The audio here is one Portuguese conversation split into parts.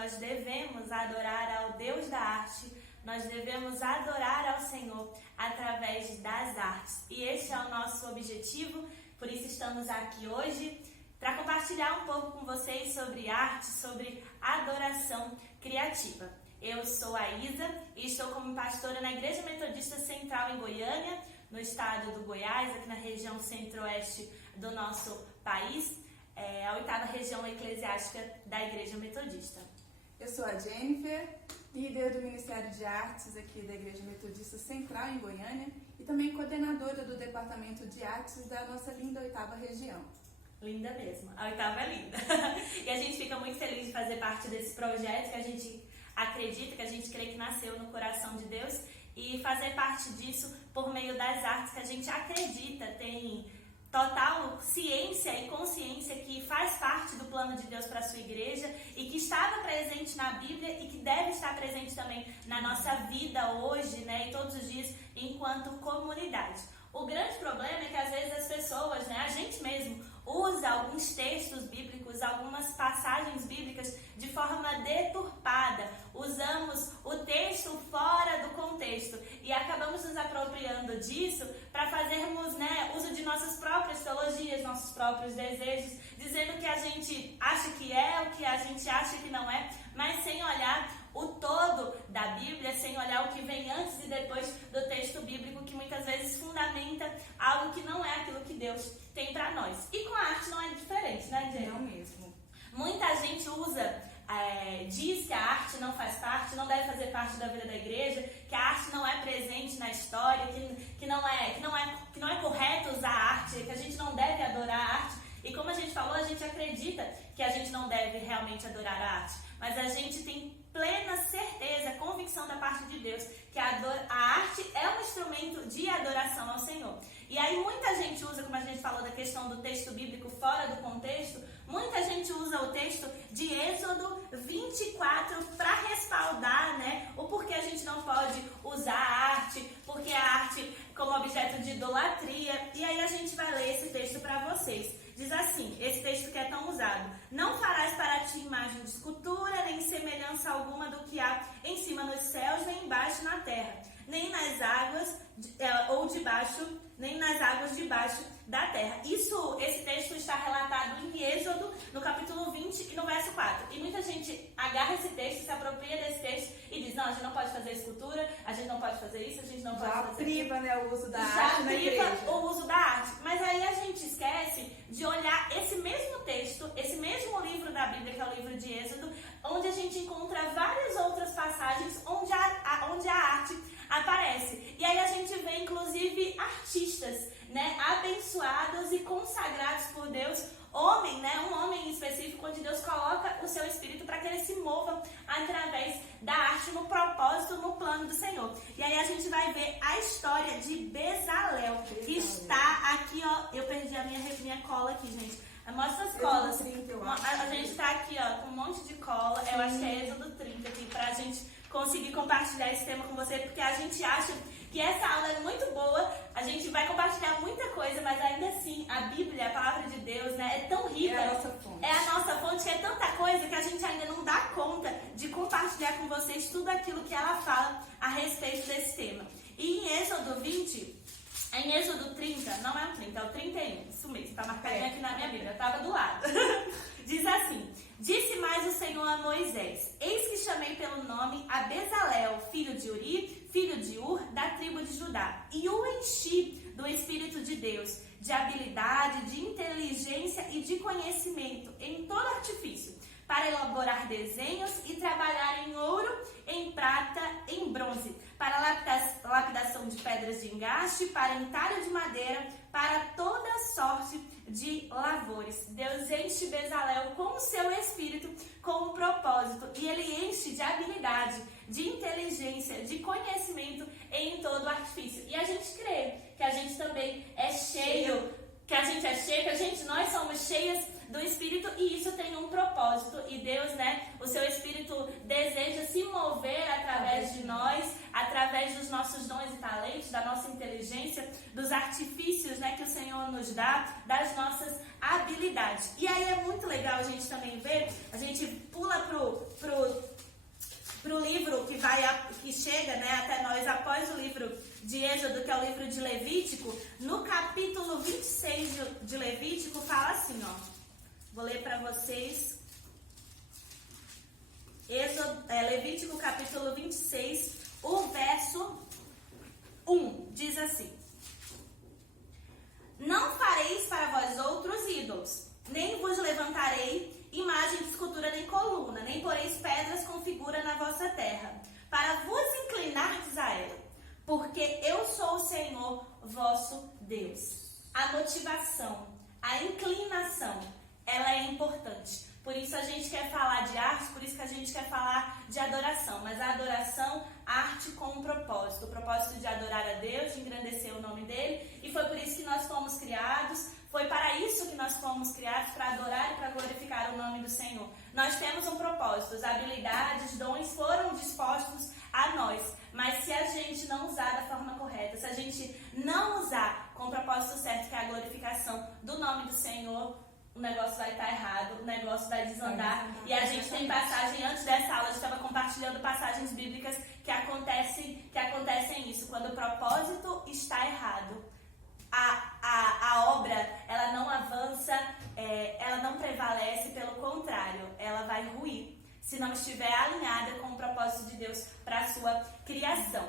nós devemos adorar ao Deus da arte, nós devemos adorar ao Senhor através das artes. E este é o nosso objetivo, por isso estamos aqui hoje para compartilhar um pouco com vocês sobre arte, sobre adoração criativa. Eu sou a Isa e estou como pastora na Igreja Metodista Central em Goiânia, no estado do Goiás, aqui na região centro-oeste do nosso país, a 8ª região eclesiástica da Igreja Metodista. Eu sou a Jennifer, líder do Ministério de Artes aqui da Igreja Metodista Central em Goiânia e também coordenadora do Departamento de Artes da nossa linda 8ª região. Linda mesmo, a 8ª é linda. E a gente fica muito feliz de fazer parte desse projeto que a gente acredita, que a gente crê que nasceu no coração de Deus, e fazer parte disso por meio das artes que a gente acredita, tem total ciência e consciência que faz parte do plano de Deus para a sua igreja e que estava presente na Bíblia e que deve estar presente também na nossa vida hoje, né, e todos os dias enquanto comunidade. O grande problema é que às vezes as pessoas, né, a gente mesmo, usa alguns textos bíblicos, algumas passagens bíblicas de forma deturpada. Usamos o texto fora do contexto e acabamos nos apropriando disso para fazermos, né, uso de nossas próprias teologias, nossos próprios desejos, dizendo que a gente acha que é, o que a gente acha que não é, mas sem olhar o todo da Bíblia, sem olhar o que vem antes e depois do texto bíblico, que muitas vezes fundamenta algo que não é aquilo que Deus tem para nós. E com a arte não é diferente, né, Jenny? Não mesmo. Muita gente diz que a arte não faz parte, não deve fazer parte da vida da igreja, que a arte não é presente na história, que não é correto usar a arte, que a gente não deve adorar a arte. E como a gente falou, a gente acredita que a gente não deve realmente adorar a arte, mas a gente tem plena certeza, convicção da parte de Deus que a arte é um instrumento de adoração ao Senhor. E aí muita gente usa, como a gente falou da questão do texto bíblico fora do contexto, muita gente usa o texto de Êxodo 24 para respaldar, né, o porquê a gente não pode usar a arte, porque a arte como objeto de idolatria. E aí a gente vai ler esse texto para vocês. Diz assim, esse texto que é tão usado: não farás para ti imagem de escultura, nem semelhança alguma do que há em cima nos céus, nem embaixo na terra, nem nas águas nem nas águas debaixo da terra. Esse texto está relatado em Êxodo, no capítulo 20 e no verso 4. E muita gente agarra esse texto, se apropria desse texto e diz: não, a gente não pode fazer escultura, a gente não pode fazer isso, a gente não pode fazer priva, isso. Né, o uso da Já arte na igreja. priva o uso da arte. Mas aí a gente esquece de olhar esse mesmo texto, esse mesmo livro da Bíblia, que é o livro de Êxodo, onde a gente encontra várias outras passagens onde a arte aparece. E aí a gente vê, inclusive, artistas, né, abençoados e consagrados por Deus, um homem em específico, onde Deus coloca o seu espírito para que ele se mova através da arte no propósito, no plano do Senhor. E aí a gente vai ver a história de Bezalel, que está aqui, ó, eu perdi a minha cola aqui, gente. Mostra as colas. A gente tá aqui, ó, com um monte de cola. Eu acho que é Êxodo 30 aqui, pra gente conseguir compartilhar esse tema com você, porque a gente acha que essa aula é muito boa, a gente vai compartilhar muita coisa, mas ainda assim, a Bíblia, a palavra de Deus, né, é tão rica. É a nossa fonte. É a nossa fonte, é tanta coisa que a gente ainda não dá conta de compartilhar com vocês tudo aquilo que ela fala a respeito desse tema. E em Êxodo 20... Em Êxodo 30, não é o 30, é o 31, isso mesmo, tá marcadinho aqui na minha Bíblia, eu tava do lado. Diz assim: disse mais o Senhor a Moisés: eis que chamei pelo nome a Bezalel, filho de Uri, filho de Ur, da tribo de Judá, e o enchi do Espírito de Deus, de habilidade, de inteligência e de conhecimento em todo artifício, para elaborar desenhos e trabalhar em ouro, em prata, em bronze, para lapidação de pedras de engaste, para entalho de madeira, para toda sorte de lavores. Deus enche Bezalel com o seu espírito, com um propósito, e ele enche de habilidade, de inteligência, de conhecimento em todo o artifício. E a gente crê que a gente também é cheio, nós somos cheias do Espírito, e isso tem um propósito, e Deus, né, o seu Espírito deseja se mover através de nós, através dos nossos dons e talentos, da nossa inteligência, dos artifícios, né, que o Senhor nos dá, das nossas habilidades. E aí é muito legal a gente também ver, a gente pula pro de Êxodo, que é o livro de Levítico, no capítulo 26 de Levítico, fala assim, ó. Vou ler para vocês. Levítico capítulo 26, o verso 1, diz assim: Não fareis para vós outros ídolos, nem vos levantarei imagem de escultura nem coluna, nem poreis pedras com figura na vossa terra, para vos inclinardes a ela, porque eu sou o Senhor vosso Deus. A motivação, a inclinação, ela é importante. Por isso a gente quer falar de arte, por isso que a gente quer falar de adoração. Mas a adoração, arte com um propósito. O propósito de adorar a Deus, de engrandecer o nome dele. E foi por isso que nós fomos criados. Foi para isso que nós fomos criados, para adorar e para glorificar o nome do Senhor. Nós temos um propósito. As habilidades, dons foram dispostos a nós. Mas se a gente não usar da forma correta, se a gente não usar com o propósito certo, que é a glorificação do nome do Senhor, o negócio vai estar errado, o negócio vai desandar. E a gente tem passagem, antes dessa aula, a gente estava compartilhando passagens bíblicas que acontecem isso. Quando o propósito está errado, a obra, ela não avança, ela não prevalece, pelo contrário, ela vai ruir, se não estiver alinhada com o propósito de Deus para a sua criação.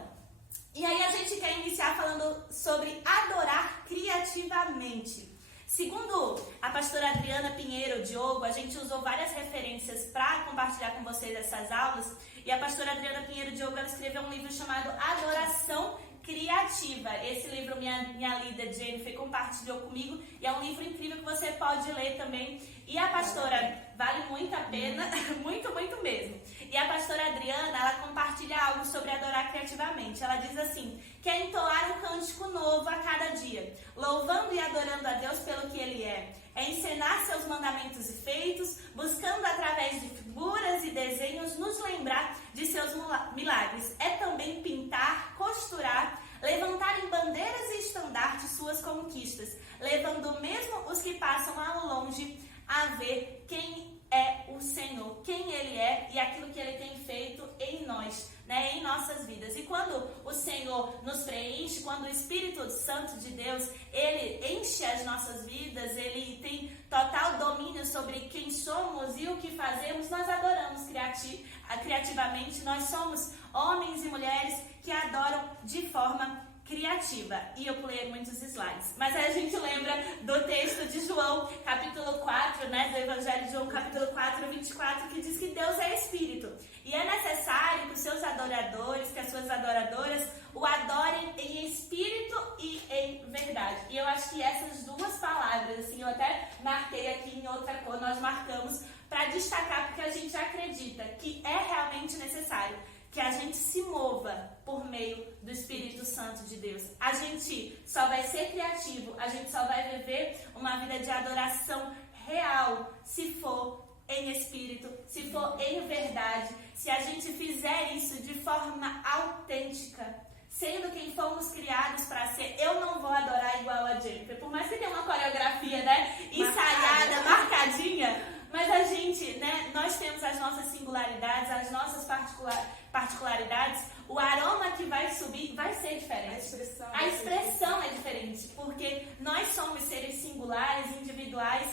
E aí a gente quer iniciar falando sobre adorar criativamente. Segundo a pastora Adriana Pinheiro Diogo, a gente usou várias referências para compartilhar com vocês essas aulas. E a pastora Adriana Pinheiro Diogo, ela escreveu um livro chamado Adoração Criativa. Esse livro minha líder Jennifer compartilhou comigo. E é um livro incrível que você pode ler também. E a pastora, vale muito a pena, muito, muito mesmo. E a pastora Adriana, ela compartilha algo sobre adorar criativamente. Ela diz assim, que é entoar um cântico novo a cada dia, louvando e adorando a Deus pelo que Ele é encenar seus mandamentos e feitos, buscando através de figuras e desenhos nos lembrar de seus milagres. É também pintar, costurar, levantar em bandeiras e estandartes suas conquistas, levando mesmo os que passam ao longe a ver quem é o Senhor, quem Ele é e aquilo que Ele tem feito em nós, né, em nossas vidas. E quando o Senhor nos preenche, quando o Espírito Santo de Deus, Ele enche as nossas vidas, Ele tem total domínio sobre quem somos e o que fazemos, nós adoramos criativamente. Nós somos homens e mulheres que adoram de forma criativa. E eu pulei muitos slides. Mas aí a gente lembra do texto de João, capítulo 4, né, do Evangelho de João, capítulo 4, 24, que diz que Deus é Espírito. E é necessário que os seus adoradores, que as suas adoradoras, o adorem em espírito e em verdade. E eu acho que essas duas palavras, assim, eu até marquei aqui em outra cor, nós marcamos para destacar, porque a gente acredita que é realmente necessário que a gente se mova por meio do Espírito Santo de Deus. A gente só vai ser criativo, a gente só vai viver uma vida de adoração real se for em espírito, se for em verdade, se a gente fizer isso de forma autêntica, sendo quem fomos criados para ser. Eu não vou adorar igual a Jennifer, por mais que tenha uma coreografia, né, ensaiada, marcadinha, mas a gente, né, nós temos as nossas singularidades, as nossas particularidades, o aroma que vai subir vai ser diferente. A expressão é diferente, porque nós somos seres singulares, individuais,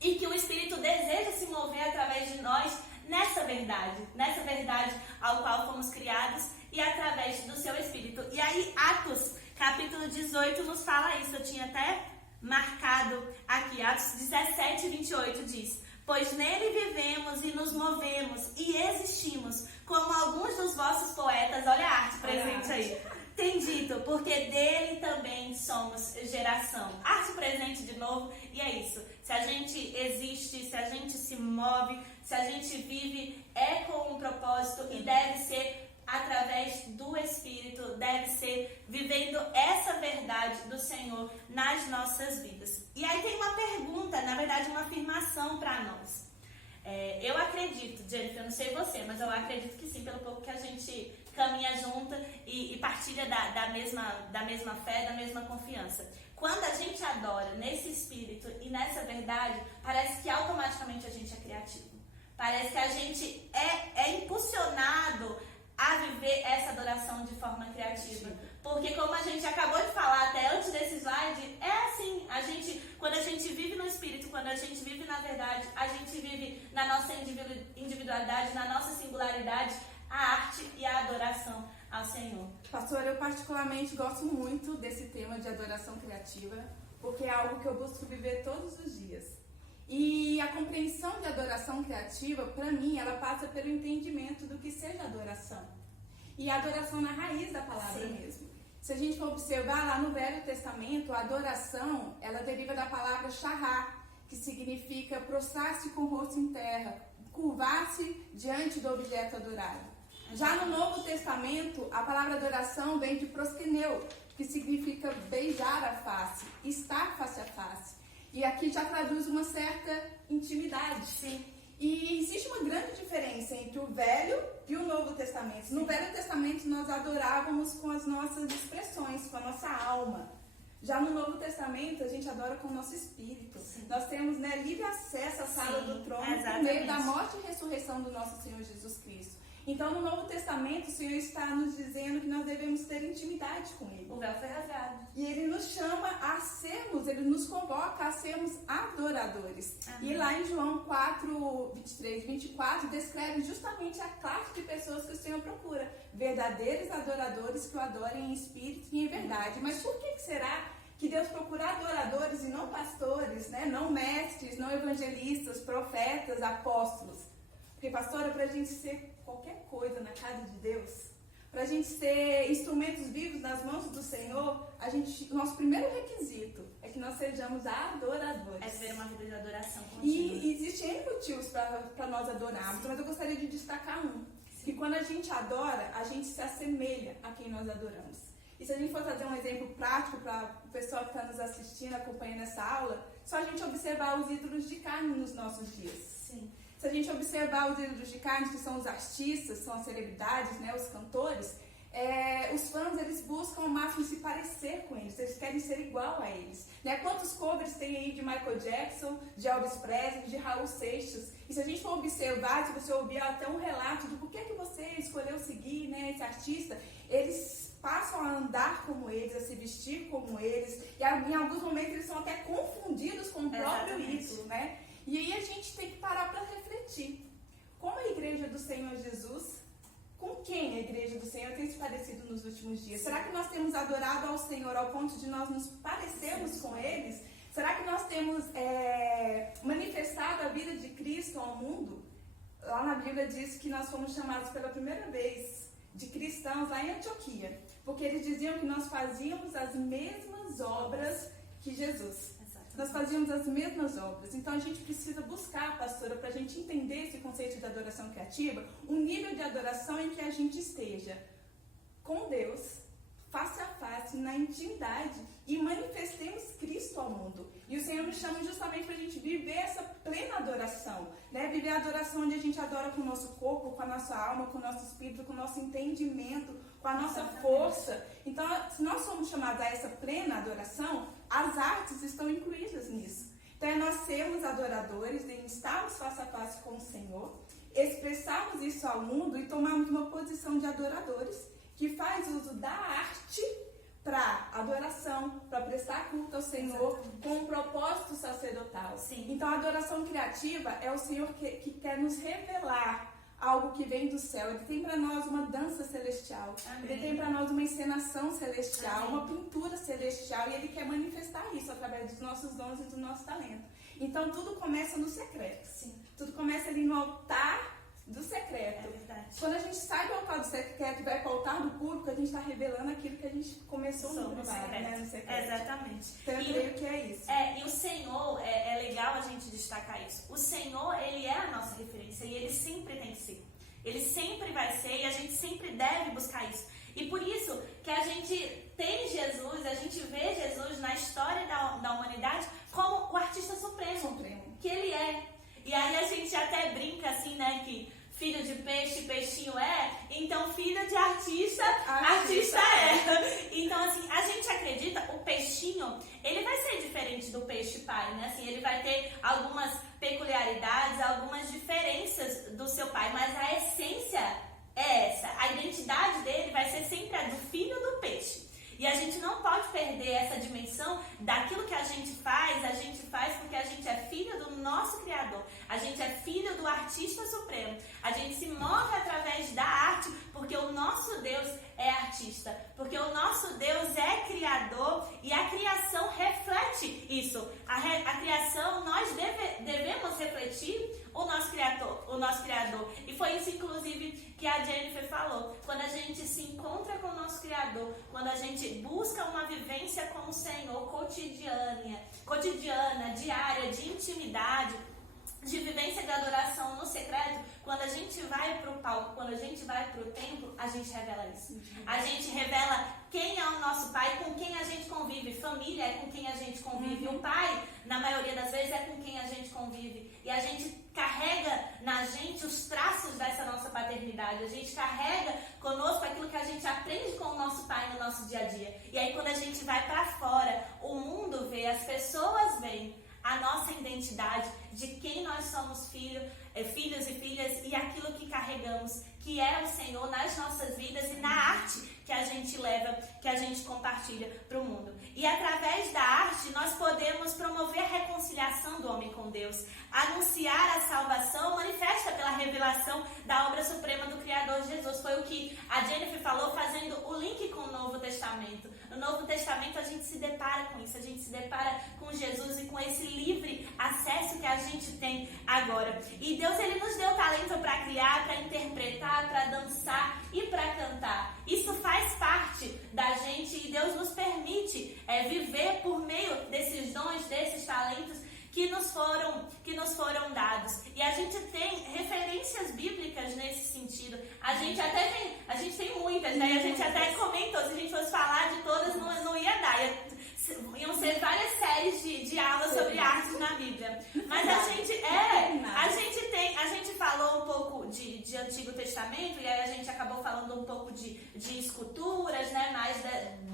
e que o Espírito deseja se mover através de nós nessa verdade ao qual fomos criados e através do seu Espírito. E aí Atos, capítulo 18, nos fala isso. Eu tinha até marcado aqui, Atos 17, 28 diz: pois nele vivemos e nos movemos e existimos, como alguns dos vossos poetas, olha a arte presente aí, tem dito, porque dele também somos geração. Arte presente de novo, e é isso. Se a gente existe, se a gente se move, se a gente vive, é com um propósito e deve ser através do Espírito, deve ser vivendo essa verdade do Senhor nas nossas vidas. E aí tem uma pergunta, na verdade uma afirmação para nós. Eu acredito, Jennifer, eu não sei você, mas eu acredito que sim, pelo pouco que a gente caminha junto e partilha da mesma fé, da mesma confiança. Quando a gente adora nesse espírito e nessa verdade, parece que automaticamente a gente é criativo. Parece que a gente é impulsionado a viver essa adoração de forma criativa. Porque como a gente acabou de falar até antes desse slide, é assim, quando a gente vive no Espírito, quando a gente vive na verdade, a gente vive na nossa individualidade, na nossa singularidade, a arte e a adoração ao Senhor. Pastora, eu particularmente gosto muito desse tema de adoração criativa, porque é algo que eu busco viver todos os dias. E a compreensão de adoração criativa, para mim, ela passa pelo entendimento do que seja adoração. E a adoração na raiz da palavra mesmo. Se a gente for observar lá no Velho Testamento, a adoração, ela deriva da palavra shahá, que significa prostrar-se com o rosto em terra, curvar-se diante do objeto adorado. Já no Novo Testamento, a palavra adoração vem de proskeneu, que significa beijar a face, estar face a face. E aqui já traduz uma certa intimidade. Sim. E existe uma grande diferença entre o Velho e o Novo Testamento. No Velho Testamento nós adorávamos com as nossas expressões, com a nossa alma. Já no Novo Testamento a gente adora com o nosso espírito. Sim. Nós temos livre acesso à sala do trono por meio da morte e ressurreição do nosso Senhor Jesus Cristo. Então, no Novo Testamento, o Senhor está nos dizendo que nós devemos ter intimidade com Ele. O véu foi rasgado. E Ele nos chama a sermos, Ele nos convoca a sermos adoradores. Amém. E lá em João 4, 23 e 24, descreve justamente a classe de pessoas que o Senhor procura. Verdadeiros adoradores que o adorem em espírito e em verdade. Mas por que será que Deus procura adoradores e não pastores, não mestres, não evangelistas, profetas, apóstolos? Porque, pastora, para a gente ser qualquer coisa na casa de Deus, para a gente ser instrumentos vivos nas mãos do Senhor, nosso primeiro requisito é que nós sejamos adoradores. É viver uma vida de adoração contínua. E existem N motivos para nós adorarmos, mas eu gostaria de destacar um. Que quando a gente adora, a gente se assemelha a quem nós adoramos. E se a gente for trazer um exemplo prático para o pessoal que está nos assistindo, acompanhando essa aula, só a gente observar os ídolos de carne nos nossos dias. Sim. Se a gente observar os ídolos de carne, que são os artistas, são as celebridades, os cantores, os fãs, eles buscam ao máximo se parecer com eles querem ser igual a eles. Quantos covers tem aí de Michael Jackson, de Elvis Presley, de Raul Seixas? E se a gente for observar, se você ouvir até um relato de por que você escolheu seguir esse artista, eles passam a andar como eles, a se vestir como eles, e em alguns momentos eles são até confundidos com o próprio ídolo, E aí a gente tem que parar para refletir. Como a igreja do Senhor Jesus, com quem a igreja do Senhor tem se parecido nos últimos dias? Será que nós temos adorado ao Senhor ao ponto de nós nos parecermos com eles? Será que nós temos manifestado a vida de Cristo ao mundo? Lá na Bíblia diz que nós fomos chamados pela primeira vez de cristãos lá em Antioquia, porque eles diziam que nós fazíamos as mesmas obras que Jesus. Nós fazíamos as mesmas obras. Então a gente precisa buscar, pastora, para a gente entender esse conceito de adoração criativa, um nível de adoração em que a gente esteja com Deus, face a face, na intimidade, e manifestemos Cristo ao mundo. E o Senhor nos chama justamente para a gente viver essa plena adoração, viver a adoração onde a gente adora com o nosso corpo, com a nossa alma, com o nosso espírito, com o nosso entendimento, com a nossa força. Então, se nós somos chamados a essa plena adoração, as artes estão incluídas nisso. Então, é nós sermos adoradores, estarmos face a face com o Senhor, expressarmos isso ao mundo e tomarmos uma posição de adoradores que faz uso da arte para adoração, para prestar culto ao Senhor, com um propósito sacerdotal. Sim. Então, a adoração criativa é o Senhor que quer nos revelar algo que vem do céu. Ele tem para nós uma dança celestial. Amém. Ele tem para nós uma encenação celestial, uma pintura celestial, e Ele quer manifestar isso através dos nossos dons e do nosso talento. Então, tudo começa no secreto. Sim. Tudo começa ali no altar do secreto. É verdade. Quando a gente sai do altar do secreto e vai para o altar do público, a gente está revelando aquilo que a gente começou no privado, no secreto. Exatamente. Então eu creio que é isso. E o Senhor, é legal a gente destacar isso. O Senhor, Ele é a nossa referência e Ele sempre tem que ser. Ele sempre vai ser e a gente sempre deve buscar isso. E por isso que a gente tem Jesus, a gente vê Jesus na história da humanidade como o artista supremo. Que Ele é. E aí a gente até brinca assim, que filho de peixe, peixinho é, então filho de artista, artista é. Então assim, a gente acredita, o peixinho, ele vai ser diferente do peixe pai, Assim, ele vai ter algumas peculiaridades, algumas diferenças do seu pai, mas a essência é essa. A identidade dele vai ser sempre a do filho do peixe. daquilo que a gente faz porque a gente é filho do nosso Criador. A gente é filho do Artista Supremo. A gente se move através da arte porque o nosso Deus é artista. Porque o nosso Deus é criador e a criação reflete isso. A criação, nós devemos refletir o nosso Criador. E foi isso, inclusive, que a Jennifer falou. Quando a gente se encontra com o nosso Criador, quando a gente busca uma vivência com o Senhor cotidiana, diária, de intimidade, de vivência de adoração no secreto, quando a gente vai para o palco, quando a gente vai para o templo, a gente revela isso. A gente revela quem é o nosso pai, com quem a gente convive. Família é com quem a gente convive. O pai, na maioria das vezes, é com quem a gente convive. E a gente carrega na gente os traços dessa nossa paternidade. A gente carrega conosco aquilo que a gente aprende com o nosso pai no nosso dia a dia. E aí, quando a gente vai para fora, o mundo vê, as pessoas veem a nossa identidade, de quem nós somos filhos e filhas, e aquilo que carregamos, que é o Senhor nas nossas vidas e na arte que a gente leva, que a gente compartilha para o mundo. E através da arte nós podemos promover a reconciliação do homem com Deus, anunciar a salvação manifesta pela revelação da obra suprema do Criador Jesus. Foi o que a Jennifer falou, fazendo o link com o Novo Testamento. No Novo Testamento a gente se depara com isso, a gente se depara com Jesus e com esse livre acesso que a gente tem agora. E Deus, ele nos deu talento para criar, para interpretar, para dançar e para cantar. Isso faz parte da gente e Deus nos permite viver por meio desses dons, desses talentos que nos foram dados. E a gente tem referências bíblicas nesse sentido. A gente tem muitas, né? A gente até comentou, se a gente fosse falar de todas, não ia dar. Iam ser várias séries de aulas sobre artes na Bíblia. Mas a gente falou um pouco de Antigo Testamento, e aí a gente acabou falando um pouco de esculturas, né? Mais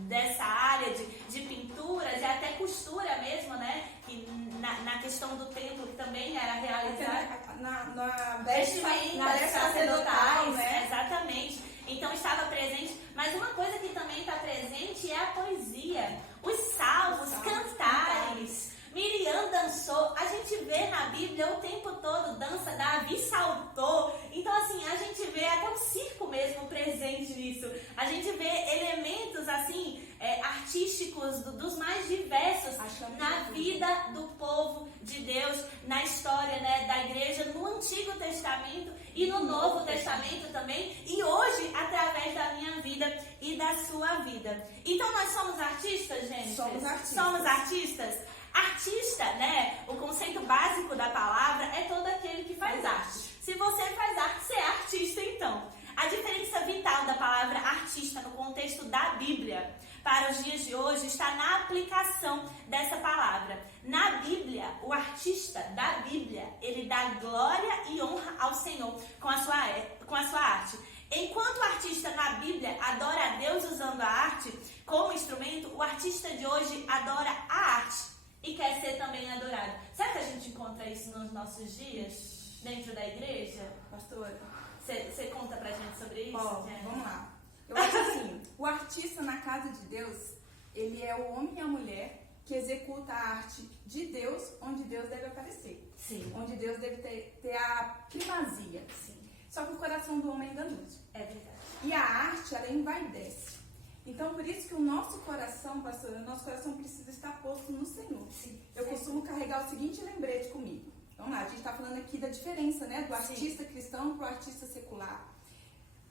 dessa área de pinturas e até costura mesmo, né? Que na questão do templo que também era realizada na vestimenta sacerdotais, né? Exatamente. Então estava presente, mas uma coisa que também está presente é a poesia, os salmos, cantares. Miriam dançou, a gente vê na Bíblia o tempo todo dança, Davi saltou. Então assim, a gente vê até o circo mesmo presente nisso. A gente vê elementos assim, artísticos dos mais diversos na vida do povo de Deus, na história, né, da igreja, no Antigo Testamento e no Novo Testamento também, e hoje através da minha vida e da sua vida. Então nós somos artistas, gente? Somos artistas. Somos artistas? Artista, né? O conceito básico da palavra é todo aquele que faz arte. Se você faz arte, você é artista, então. A diferença vital da palavra artista no contexto da Bíblia para os dias de hoje está na aplicação dessa palavra. Na Bíblia, o artista da Bíblia, ele dá glória e honra ao Senhor com a sua arte. Enquanto o artista na Bíblia adora a Deus usando a arte como instrumento, o artista de hoje adora a arte e quer ser também adorado. Será que a gente encontra isso nos nossos dias, dentro da igreja? Pastora, você conta pra gente sobre isso? Vamos lá. Eu acho assim, o artista na casa de Deus, ele é o homem e a mulher que executa a arte de Deus, onde Deus deve aparecer. Sim. Onde Deus deve ter a primazia. Sim. Só que o coração do homem é enganoso. É verdade. E a arte, ela envaidece. Então, por isso que o nosso coração, pastor, o nosso coração precisa estar posto no Senhor. Sim. Eu costumo carregar o seguinte lembrete comigo. Vamos lá, a gente está falando aqui da diferença, né, do artista cristão para o artista secular.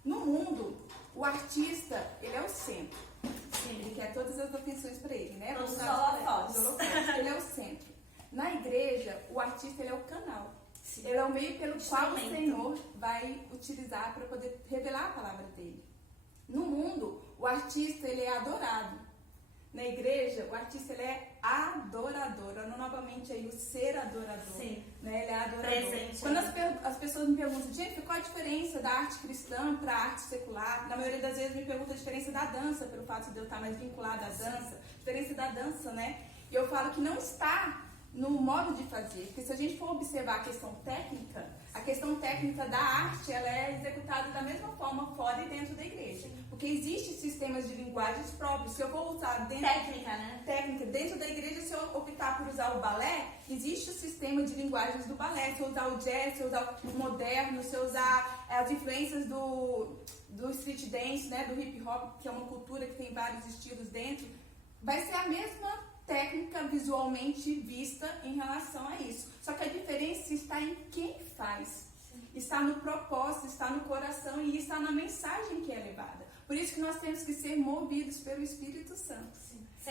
No mundo, o artista, ele é o centro. Sim. Ele quer todas as atenções para ele, né? Os holofotes. Ele é o centro. Na igreja, o artista, ele é o canal. Sim. Ele é o meio pelo qual o Senhor vai utilizar para poder revelar a palavra dele. No mundo, o artista, ele é adorado. Na igreja, o artista, ele é adorador. Novamente aí, o ser adorador. Sim. Né? Ele é adorador. Presente. Quando as pessoas me perguntam, Jennifer, qual a diferença da arte cristã para a arte secular? Na maioria das vezes me perguntam a diferença da dança, pelo fato de eu estar mais vinculada à dança. A diferença da dança, né? E eu falo que não está no modo de fazer. Porque se a gente for observar a questão técnica da arte, ela é executada da mesma forma fora e dentro da igreja. Porque existem sistemas de linguagens próprios. Se eu vou usar técnica dentro da igreja, se eu optar por usar o balé, existe o sistema de linguagens do balé. Se eu usar o jazz, se eu usar o moderno, se eu usar as influências do street dance, né, do hip hop, que é uma cultura que tem vários estilos dentro, vai ser a mesma técnica visualmente vista em relação a isso. Só que a diferença está em quem faz. Está no propósito, está no coração e está na mensagem que é levada. Por isso que nós temos que ser movidos pelo Espírito Santo.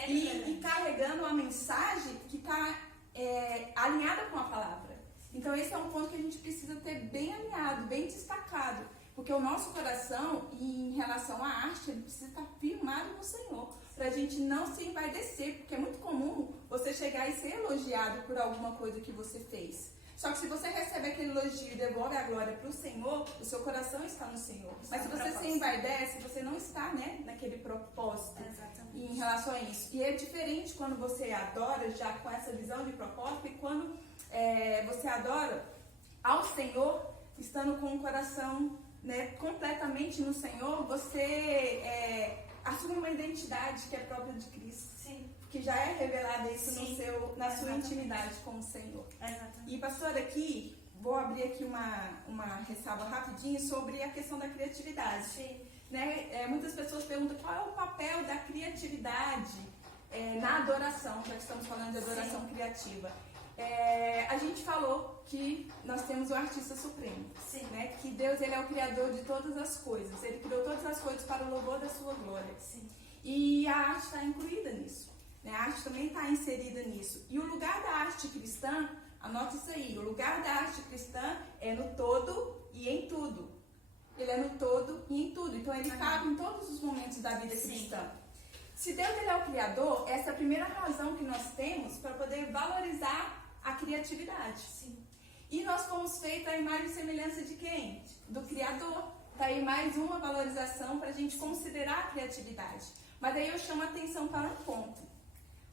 E carregando a mensagem que está alinhada com a palavra. Então esse é um ponto que a gente precisa ter bem alinhado, bem destacado. Porque o nosso coração, em relação à arte, ele precisa estar firmado no Senhor. Para a gente não se envaidecer. Porque é muito comum você chegar e ser elogiado por alguma coisa que você fez. Só que se você recebe aquele elogio e devolve a glória para o Senhor, o seu coração está no Senhor. Mas se você se envaidece, você não está, né, naquele propósito. Exatamente. Em relação a isso. E é diferente quando você adora já com essa visão de propósito e quando você adora ao Senhor, estando com o coração, né, completamente no Senhor, você assume uma identidade que é própria de Cristo. Sim. Que já é revelada isso na sua Exatamente. Intimidade com o Senhor. Exatamente. E pastora, aqui, vou abrir aqui uma ressalva rapidinho sobre a questão da criatividade. Sim. Né? Muitas pessoas perguntam qual é o papel da criatividade na adoração, já que estamos falando de adoração criativa. A gente falou que nós temos o artista supremo, né? Que Deus, ele é o criador de todas as coisas. Ele criou todas as coisas para o louvor da sua glória. Sim. E a arte está incluída nisso. Né? A arte também está inserida nisso. E o lugar da arte cristã, anote isso aí, o lugar da arte cristã é no todo e em tudo. Ele é no todo e em tudo. Então ele cabe em todos os momentos da vida cristã. Se Deus, ele é o Criador, essa é a primeira razão que nós temos para poder valorizar a criatividade. Sim. E nós fomos feitos à imagem e semelhança de quem? Do Criador. Está aí mais uma valorização para a gente considerar a criatividade. Mas aí eu chamo a atenção para um ponto.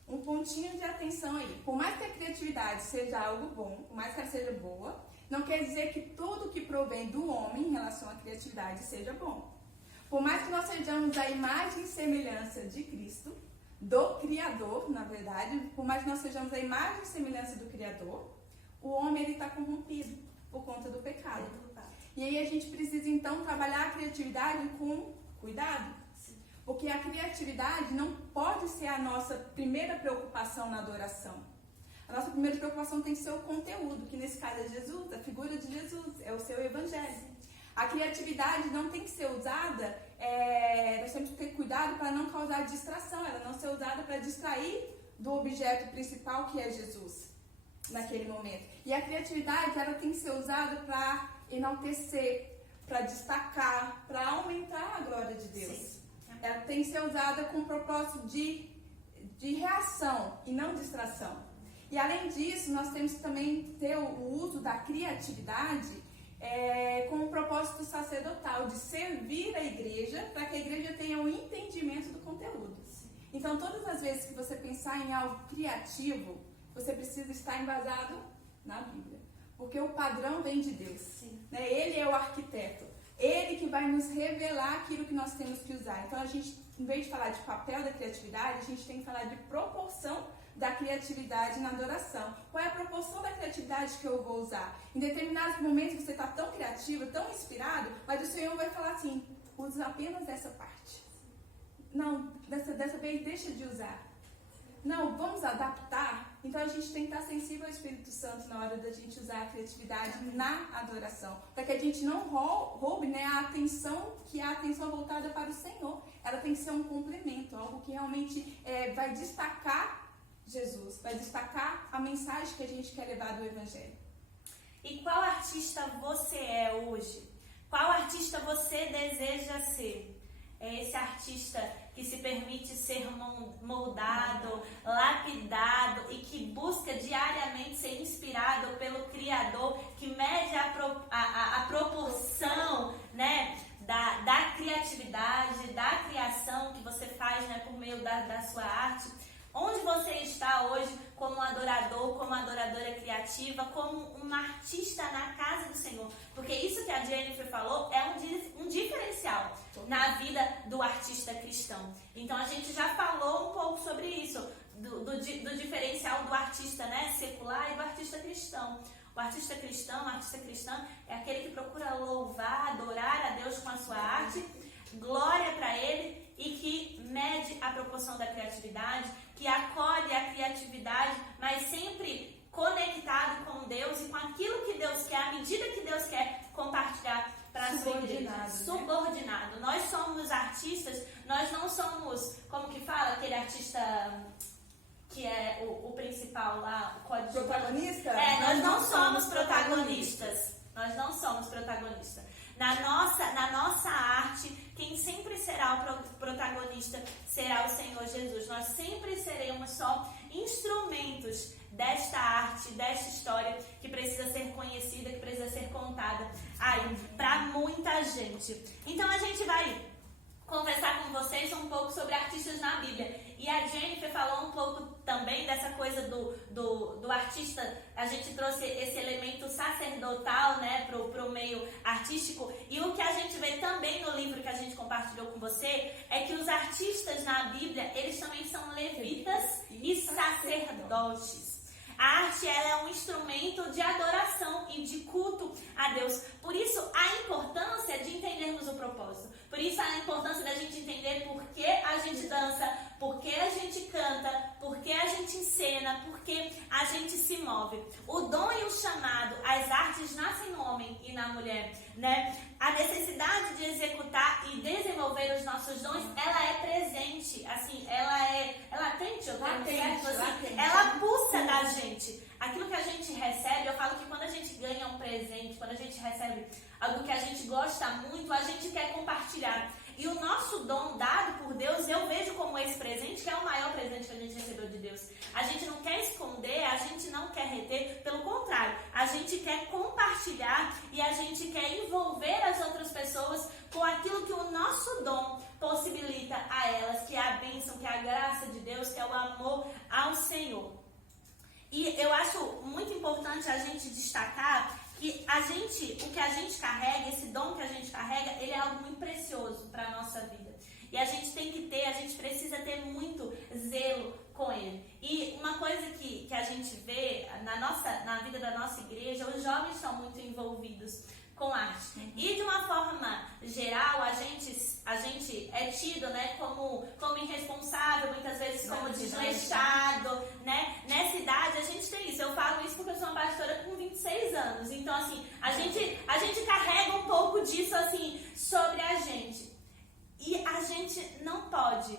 Um pontinho de atenção aí. Por mais que a criatividade seja algo bom, por mais que ela seja boa, não quer dizer que tudo que provém do homem em relação à criatividade seja bom. Por mais que nós sejamos a imagem e semelhança de Cristo, do Criador, na verdade, por mais que nós sejamos a imagem e semelhança do Criador, o homem está corrompido por conta do pecado. E aí a gente precisa então trabalhar a criatividade com cuidado. Porque a criatividade não pode ser a nossa primeira preocupação na adoração. A nossa primeira preocupação tem que ser o conteúdo, que nesse caso é Jesus, a figura de Jesus, é o seu evangelho. A criatividade não tem que ser usada, nós temos que ter cuidado para não causar distração, ela não ser usada para distrair do objeto principal que é Jesus, naquele momento. E a criatividade, ela tem que ser usada para enaltecer, para destacar, para aumentar a glória de Deus. Sim. Ela tem que ser usada com o propósito de reação e não distração. E além disso, nós temos que também ter o uso da criatividade com o propósito sacerdotal, de servir a igreja, para que a igreja tenha um entendimento do conteúdo. Então, todas as vezes que você pensar em algo criativo, você precisa estar embasado na Bíblia. Porque o padrão vem de Deus. Né? Ele é o arquiteto. Ele que vai nos revelar aquilo que nós temos que usar. Então, a gente, em vez de falar de papel da criatividade, a gente tem que falar de proporção da criatividade na adoração. Qual é a proporção da criatividade que eu vou usar? Em determinados momentos você está tão criativo, tão inspirado, mas o Senhor vai falar assim, usa apenas essa parte. Não, dessa vez deixa de usar. Não, vamos adaptar. Então a gente tem que estar sensível ao Espírito Santo na hora da gente usar a criatividade na adoração. Para que a gente não roube, né, a atenção, que é a atenção voltada para o Senhor. Ela tem que ser um complemento, algo que realmente vai destacar Jesus, vai destacar a mensagem que a gente quer levar do Evangelho. E qual artista você é hoje? Qual artista você deseja ser? É esse artista que se permite ser moldado, lapidado e que busca diariamente ser inspirado pelo Criador, que mede a proporção, né, da criatividade, da criação que você faz, né, por meio da sua arte. Onde você está hoje como um adorador, como uma adoradora criativa, como um artista na casa do Senhor. Porque isso que a Jennifer falou é um diferencial na vida do artista cristão. Então a gente já falou um pouco sobre isso, do diferencial do artista, né, secular e do artista cristão. O artista cristão, a artista cristã é aquele que procura louvar, adorar a Deus com a sua arte, glória para Ele, e que mede a proporção da criatividade, que acolhe a criatividade, mas sempre conectado com Deus e com aquilo que Deus quer, à medida que Deus quer compartilhar para a sua igreja. Subordinado. Nós somos artistas, nós não somos, como que fala, aquele artista que é o principal lá, o protagonista? Nós não somos protagonistas. Nós não somos protagonistas. Na nossa arte, quem sempre será o protagonista será o Senhor Jesus. Nós sempre seremos só instrumentos desta arte, desta história que precisa ser conhecida, que precisa ser contada aí para muita gente. Então a gente vai conversar com vocês um pouco sobre artistas na Bíblia. E a Jennifer falou um pouco também dessa coisa do artista. A gente trouxe esse elemento sacerdotal, né, pro meio artístico. E o que a gente vê também no livro que a gente compartilhou com você é que os artistas na Bíblia, eles também são levitas e sacerdotes. A arte, ela é um instrumento de adoração e de culto a Deus. Por isso, a importância de entendermos o propósito. Por isso, a importância da gente entender por que a gente dança, por que a gente canta, por que a gente encena, por que a gente se move. O dom e o chamado, as artes nascem no homem e na mulher, né? A necessidade de executar e desenvolver os nossos dons, ela é presente, assim, ela é latente, eu tenho certo, assim, ela pulsa da gente. Aquilo que a gente recebe, eu falo que quando a gente ganha um presente, quando a gente recebe algo que a gente gosta muito, a gente quer compartilhar. E o nosso dom dado por Deus, eu vejo como esse presente, que é o maior presente que a gente recebeu de Deus. A gente não quer esconder, a gente não quer reter, pelo contrário, a gente quer compartilhar e a gente quer envolver as outras pessoas com aquilo que o nosso dom possibilita a elas, que é a bênção, que é a graça de Deus, que é o amor ao Senhor. E eu acho muito importante a gente destacar que o que a gente carrega, esse dom que a gente carrega, ele é algo muito precioso para a nossa vida. E a gente precisa ter muito zelo com ele. E uma coisa que a gente vê na vida da nossa igreja, os jovens estão muito envolvidos com arte. E de uma forma geral, a gente é tido, né, como irresponsável, muitas vezes como desleixado, né? Nessa idade a gente tem isso. Eu falo isso porque eu sou uma pastora com 26 anos. Então, assim, a gente carrega um pouco disso, assim, sobre a gente. E a gente não pode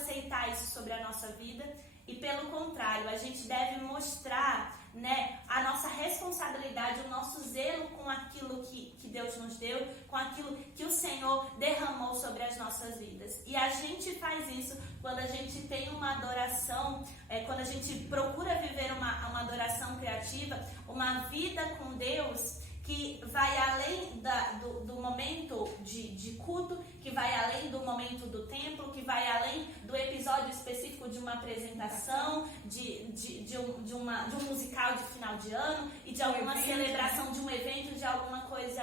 aceitar isso sobre a nossa vida. E pelo contrário, a gente deve mostrar, né, a nossa responsabilidade, o nosso zelo com aquilo que Deus nos deu, com aquilo que o Senhor derramou sobre as nossas vidas. E a gente faz isso quando a gente tem uma adoração, quando a gente procura viver uma adoração criativa, uma vida com Deus que vai além do momento de culto, que vai além do momento do templo, que vai além do episódio específico de uma apresentação, de um musical de final de ano e de alguma celebração, de um evento, de alguma coisa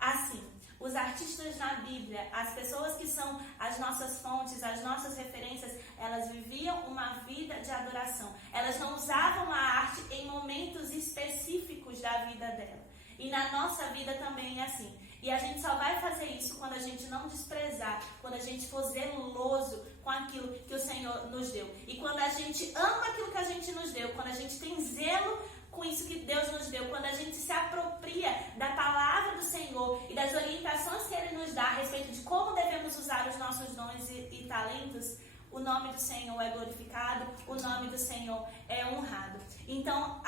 assim. Os artistas na Bíblia, as pessoas que são as nossas fontes, as nossas referências, elas viviam uma vida de adoração. Elas não usavam a arte em momentos específicos da vida dela. E na nossa vida também é assim. E a gente só vai fazer isso quando a gente não desprezar, quando a gente for zeloso com aquilo que o Senhor nos deu. E quando a gente ama aquilo que a gente nos deu, quando a gente tem zelo com isso que Deus nos deu, quando a gente se apropria da palavra do Senhor e das orientações que Ele nos dá a respeito de como devemos usar os nossos dons e talentos, o nome do Senhor é glorificado, o nome do Senhor é honrado. Então,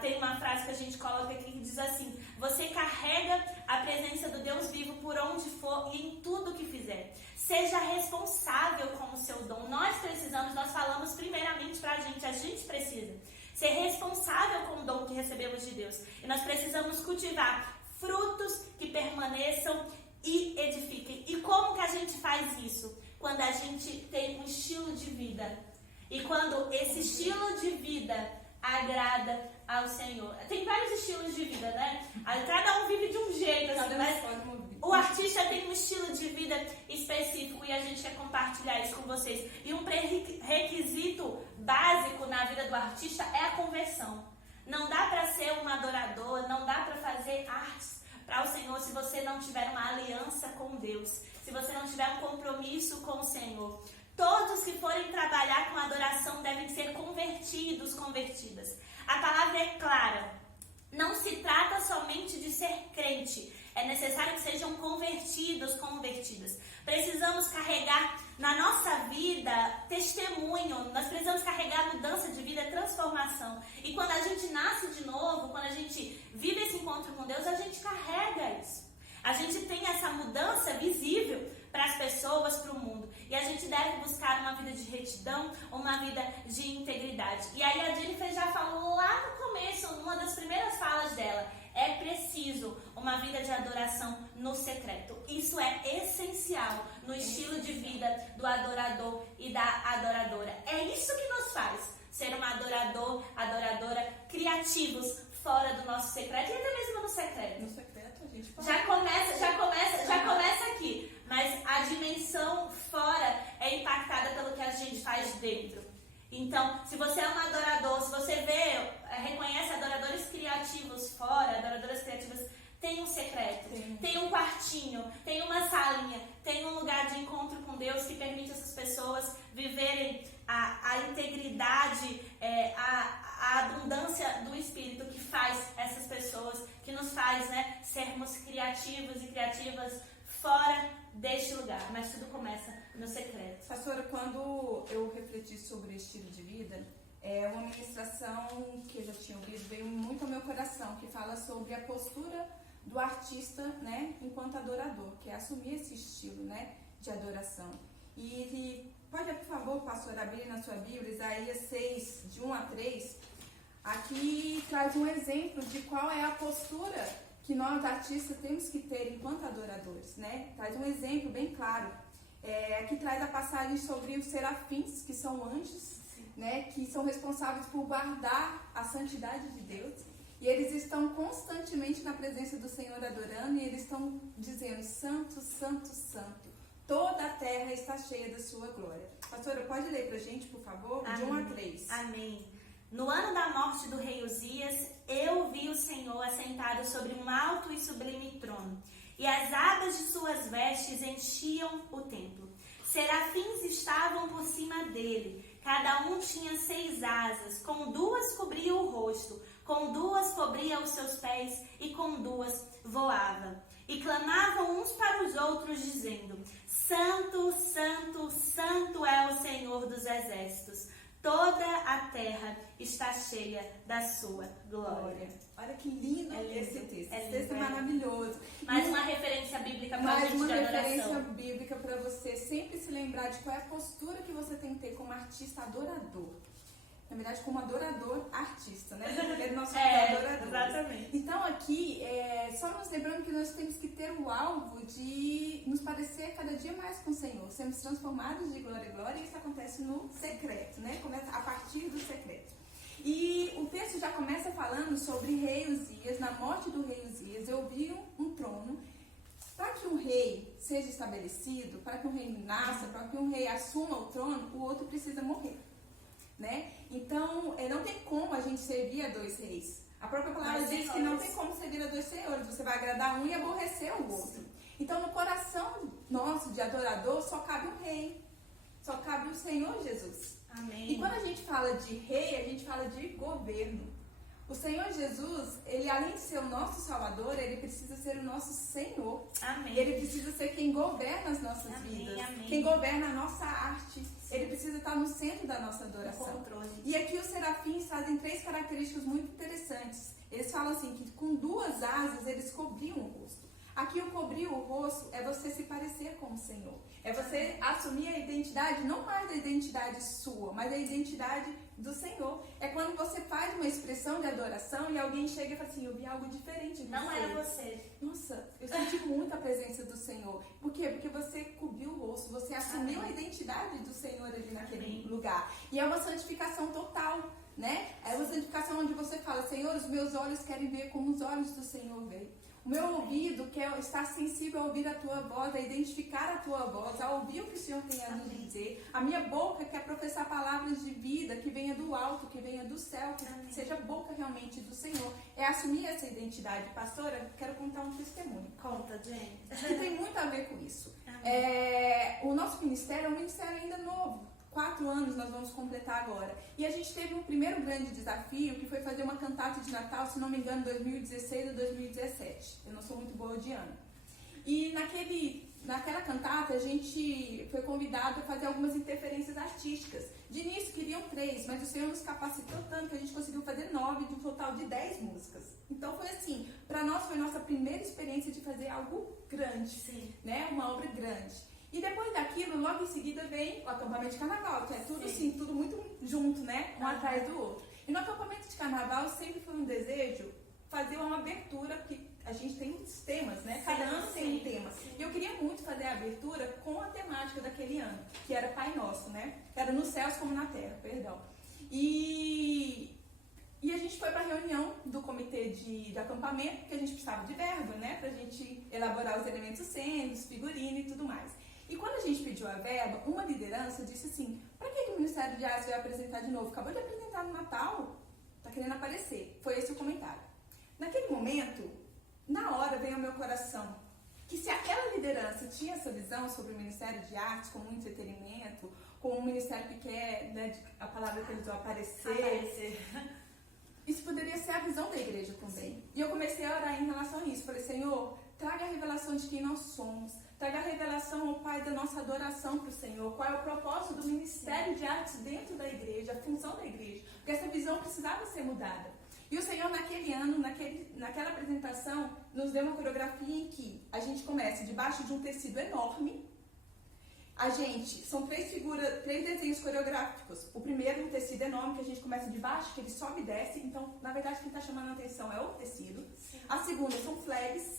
tem uma frase que a gente coloca aqui que diz assim: você carrega a presença do Deus vivo por onde for e em tudo que fizer. Seja responsável com o seu dom. Nós falamos primeiramente pra gente, a gente precisa ser responsável com o dom que recebemos de Deus. E nós precisamos cultivar frutos que permaneçam e edifiquem. E como que a gente faz isso? Quando a gente tem um estilo de vida E quando esse estilo de vida agrada ao Senhor. Tem vários estilos de vida, né? Cada um vive de um jeito, assim, mas o artista tem um estilo de vida específico e a gente quer compartilhar isso com vocês. E um pré-requisito básico na vida do artista é a conversão. Não dá para ser um adorador, não dá para fazer artes para o Senhor se você não tiver uma aliança com Deus, se você não tiver um compromisso com o Senhor. Todos que forem trabalhar com adoração devem ser convertidos, convertidas. A palavra é clara. Não se trata somente de ser crente. É necessário que sejam convertidos, convertidas. Precisamos carregar na nossa vida testemunho. Nós precisamos carregar mudança de vida, transformação. E quando a gente nasce de novo, quando a gente vive esse encontro com Deus, a gente carrega isso. A gente tem essa mudança visível para as pessoas, para o mundo. E a gente deve buscar uma vida de retidão, uma vida de integridade. E aí a Jennifer já falou lá no começo, numa das primeiras falas dela, é preciso uma vida de adoração no secreto. Isso é essencial no estilo de vida do adorador e da adoradora. É isso que nos faz ser um adorador, adoradora criativos fora do nosso secreto e até mesmo no secreto. No secreto a gente pode. Já começa aqui. Mas a dimensão fora é impactada pelo que a gente faz dentro. Então, se você é um adorador, se você reconhece adoradores criativos fora, adoradoras criativas, tem um secreto, tem um quartinho, tem uma salinha, tem um lugar de encontro com Deus que permite essas pessoas viverem a integridade, a abundância do Espírito que faz essas pessoas, que nos faz, né, sermos criativos e criativas fora deste lugar, mas tudo começa no secreto. Pastora, quando eu refleti sobre o estilo de vida, uma ministração que eu já tinha ouvido veio muito ao meu coração, que fala sobre a postura do artista, né, enquanto adorador, que é assumir esse estilo, né, de adoração. E pode, por favor, pastor, abrir na sua Bíblia, Isaías 6, de 1 a 3, aqui traz um exemplo de qual é a postura que nós artistas temos que ter enquanto adoradores, né? Traz um exemplo bem claro. Aqui traz a passagem sobre os serafins, que são anjos, né? Que são responsáveis por guardar a santidade de Deus. E eles estão constantemente na presença do Senhor adorando, e eles estão dizendo: Santo, Santo, Santo. Toda a terra está cheia da sua glória. Pastora, pode ler pra gente, por favor? Amém. De 1 a 3. Amém. No ano da morte do rei Uzias, eu vi o Senhor assentado sobre um alto e sublime trono, e as abas de suas vestes enchiam o templo. Serafins estavam por cima dele, cada um tinha 6 asas, com 2 cobria o rosto, com 2 cobria os seus pés, e com 2 voava. E clamavam uns para os outros, dizendo: Santo, Santo, Santo é o Senhor dos exércitos. Toda a terra está cheia da sua glória. Olha que lindo esse texto. Esse texto é maravilhoso. Mais uma referência bíblica para a gente de adoração. Mais uma referência bíblica para você sempre se lembrar de qual é a postura que você tem que ter como artista adorador. Na verdade, como adorador artista, né? Porque é nosso adorador. Exatamente. Então, aqui, só nos lembrando que nós temos que ter o alvo de nos parecer cada dia mais com o Senhor. Sermos transformados de glória em glória, e isso acontece no secreto, né? Começa a partir do secreto. E o texto já começa falando sobre rei Uzias. Na morte do rei Uzias, eu vi um trono. Para que um rei seja estabelecido, para que um rei nasça, para que um rei assuma o trono, o outro precisa morrer. Né? Então, não tem como a gente servir a 2 reis. A própria palavra diz que não tem como servir a 2 senhores. Você vai agradar um e aborrecer o outro. Então, no coração nosso de adorador, só cabe um rei. Só cabe o Senhor Jesus. Amém. E quando a gente fala de rei, a gente fala de governo. O Senhor Jesus, ele além de ser o nosso Salvador, ele precisa ser o nosso Senhor. Amém. Ele precisa ser quem governa as nossas vidas. Amém. Quem governa a nossa arte. Ele precisa estar no centro da nossa adoração. E aqui os serafins trazem 3 características muito interessantes. Eles falam assim, que com 2 asas eles cobriam o rosto. Aqui o cobrir o rosto é você se parecer com o Senhor. É você assumir a identidade, não mais a identidade sua, mas a identidade do Senhor. É quando você faz uma expressão de adoração e alguém chega e fala assim, eu vi algo diferente de Não você. era você. Nossa, eu senti muito a presença do Senhor. Por quê? Porque você cobriu o rosto, você assumiu a identidade do Senhor ali naquele lugar. E é uma santificação total, né? É uma santificação onde você fala, Senhor, os meus olhos querem ver como os olhos do Senhor veem. O meu ouvido quer estar sensível a ouvir a tua voz, a identificar a tua voz, a ouvir o que o Senhor tem a nos dizer. A minha boca quer professar palavras de vida que venha do alto, que venha do céu, que seja a boca realmente do Senhor. É assumir essa identidade. Pastora, quero contar um testemunho. Conta, Jenny. Que tem muito a ver com isso. O nosso ministério é um ministério ainda novo. 4 anos nós vamos completar agora. E a gente teve um primeiro grande desafio, que foi fazer uma cantata de Natal, se não me engano, 2016 ou 2017. Eu não sou muito boa de ano. E naquela cantata, a gente foi convidado a fazer algumas interferências artísticas. De início, queriam 3, mas o Senhor nos capacitou tanto que a gente conseguiu fazer 9, de um total de 10 músicas. Então foi assim, para nós foi nossa primeira experiência de fazer algo grande, né? Uma obra grande. E depois daquilo, logo em seguida, vem o acampamento de carnaval, que é tudo assim, tudo muito junto, né? Um atrás do outro. E no acampamento de carnaval sempre foi um desejo fazer uma abertura, porque a gente tem muitos temas, né? Cada ano tem um tema. E eu queria muito fazer a abertura com a temática daquele ano, que era Pai Nosso, né? Era nos céus como na terra, perdão. E a gente foi para a reunião do comitê de acampamento, porque a gente precisava de verba, né? Pra gente elaborar os elementos cênicos, figurino e tudo mais. E quando a gente pediu a verba, uma liderança disse assim, para que o Ministério de Artes vai apresentar de novo? Acabou de apresentar no Natal, tá querendo aparecer. Foi esse o comentário. Naquele momento, na hora veio ao meu coração que se aquela liderança tinha essa visão sobre o Ministério de Artes como um entretenimento, como um ministério que quer, né, a palavra que eles vão aparecer, isso poderia ser a visão da igreja também. E eu comecei a orar em relação a isso. Falei, Senhor, traga a revelação de quem nós somos. Traga a revelação, ó Pai, da nossa adoração para o Senhor. Qual é o propósito do Ministério de Artes dentro da igreja, a função da igreja. Porque essa visão precisava ser mudada. E o Senhor, naquele ano, naquela apresentação, nos deu uma coreografia em que a gente começa debaixo de um tecido enorme. São 3 desenhos coreográficos. O primeiro, um tecido enorme, que a gente começa de baixo, que ele sobe e desce. Então, na verdade, quem está chamando a atenção é o tecido. A segunda são flags,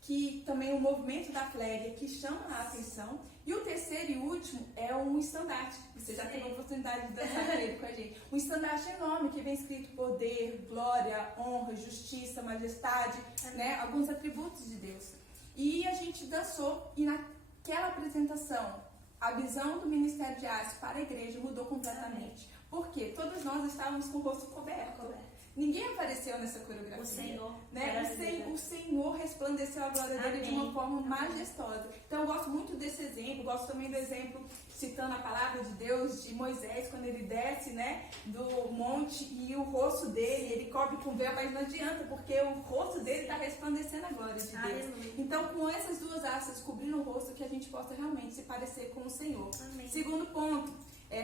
que também o movimento da flag que chama a atenção. E o terceiro e último é um estandarte. Você já teve a oportunidade de dançar ele com a gente. Um estandarte enorme que vem escrito poder, glória, honra, justiça, majestade, né? Alguns atributos de Deus. E a gente dançou e naquela apresentação, a visão do Ministério de Artes para a igreja mudou completamente. Por quê? Todos nós estávamos com o rosto coberto. Ninguém apareceu nessa coreografia. O Senhor. Né? O Senhor resplandeceu a glória dele de uma forma majestosa. Então eu gosto muito desse exemplo. Gosto também do exemplo, citando a palavra de Deus, de Moisés, quando ele desce, né, do monte e o rosto dele, ele cobre com véu, mas não adianta, porque o rosto dele está resplandecendo a glória de Deus. Aleluia. Então, com essas 2 asas cobrindo o rosto, que a gente possa realmente se parecer com o Senhor. Amém. Segundo ponto,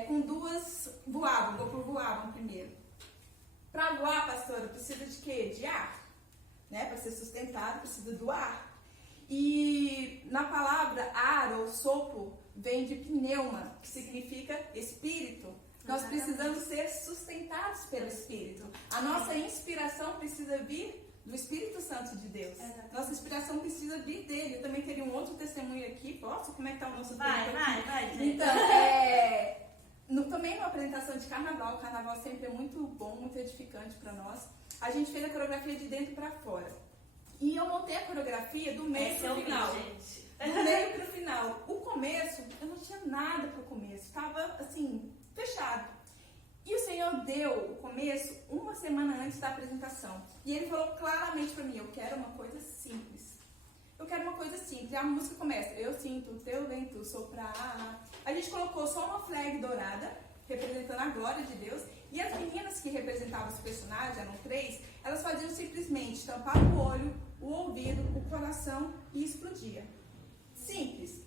com 2 voavam. Vou pro voavam primeiro. Para voar, pastora, precisa de quê? De ar. Né? Para ser sustentado, precisa do ar. E na palavra ar ou sopro, vem de pneuma, que significa espírito. Nós precisamos ser sustentados pelo Espírito. A nossa inspiração precisa vir do Espírito Santo de Deus. Nossa inspiração precisa vir dele. Eu também teria um outro testemunho aqui. Posso? Como é que tá o nosso tempo aqui? Vai. Então, também numa apresentação de carnaval, o carnaval sempre é muito bom, muito edificante para nós. A gente fez a coreografia de dentro para fora. E eu montei a coreografia do meio para o final. Do meio para o final. O começo, eu não tinha nada para o começo. Estava, assim, fechado. E o Senhor deu o começo uma semana antes da apresentação. E Ele falou claramente para mim, eu quero uma coisa simples. Eu quero uma coisa simples. A música começa, eu sinto o teu vento soprar. A gente colocou só uma flag dourada, representando a glória de Deus. E as meninas que representavam os personagens, eram 3, elas faziam simplesmente tampar o olho, o ouvido, o coração e explodia. Simples.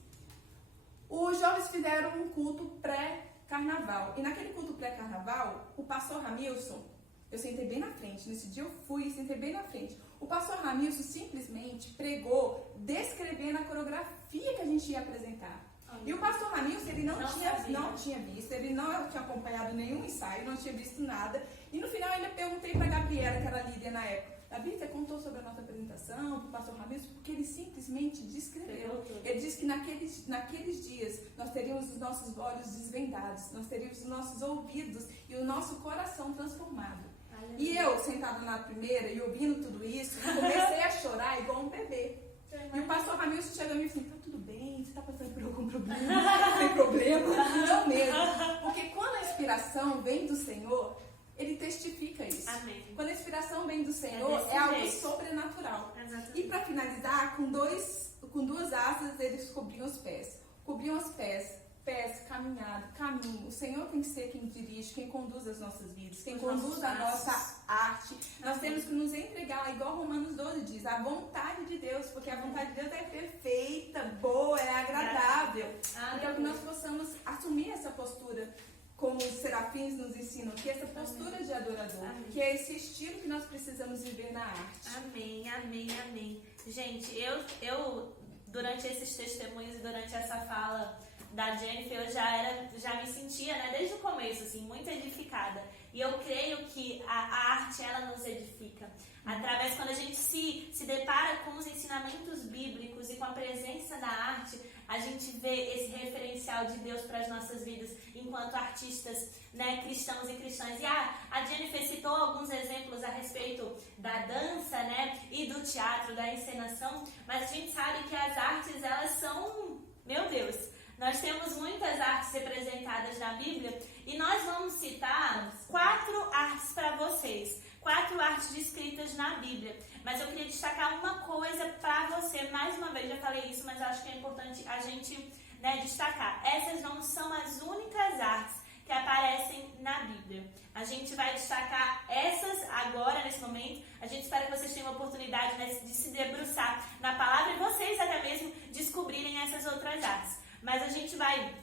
Os jovens fizeram um culto pré-carnaval. E naquele culto pré-carnaval, o pastor Ramilson, eu sentei bem na frente. Nesse dia eu fui e sentei bem na frente. O O pastor Ramilson simplesmente pregou descrevendo a coreografia que a gente ia apresentar. E o pastor Ramilson, ele não tinha visto, ele não tinha acompanhado nenhum ensaio, não tinha visto nada. E no final eu ainda perguntei para a Gabriela, que era líder na época, Gabi, você contou sobre a nossa apresentação para o pastor Ramilson? Porque ele simplesmente descreveu. Ele disse que naqueles dias nós teríamos os nossos olhos desvendados, nós teríamos os nossos ouvidos e o nosso coração transformado. E eu, sentada na primeira e ouvindo tudo isso, comecei a chorar igual um bebê. E o pastor Ramilson chegou a mim e falou, tá tudo bem, você está passando por algum problema? Não tem problema? Não mesmo. Porque quando a inspiração vem do Senhor, ele testifica isso. Amém. Quando a inspiração vem do Senhor, é algo sobrenatural. Exatamente. E para finalizar, com duas asas, eles cobriam os pés. Cobriam os pés, caminhado, caminho. O Senhor tem que ser quem dirige, quem conduz as nossas vidas, quem conduz a nossa arte. Nós temos que nos entregar, igual Romanos 12 diz, a vontade de Deus, porque a vontade de Deus é perfeita, boa, é agradável. Então que nós possamos assumir essa postura, como os serafins nos ensinam, que é essa postura de adorador, que é esse estilo que nós precisamos viver na arte. Amém, amém, amém. Gente, eu durante esses testemunhos e durante essa fala da Jennifer, eu já me sentia, né, desde o começo, assim, muito edificada. E eu creio que a arte, ela nos edifica. Através, quando a gente se depara com os ensinamentos bíblicos e com a presença da arte, a gente vê esse referencial de Deus para as nossas vidas enquanto artistas, né, cristãos e cristãs. E a Jennifer citou alguns exemplos a respeito da dança, né, e do teatro, da encenação, mas a gente sabe que as artes, elas são, meu Deus, nós temos muitas artes representadas na Bíblia e nós vamos citar 4 artes para vocês. 4 artes descritas na Bíblia. Mas eu queria destacar uma coisa para você. Mais uma vez, já falei isso, mas eu acho que é importante a gente, né, destacar. Essas não são as únicas artes que aparecem na Bíblia. A gente vai destacar essas agora, nesse momento. A gente espera que vocês tenham a oportunidade, né, de se debruçar na palavra e vocês até mesmo descobrirem essas outras artes. Mas a gente vai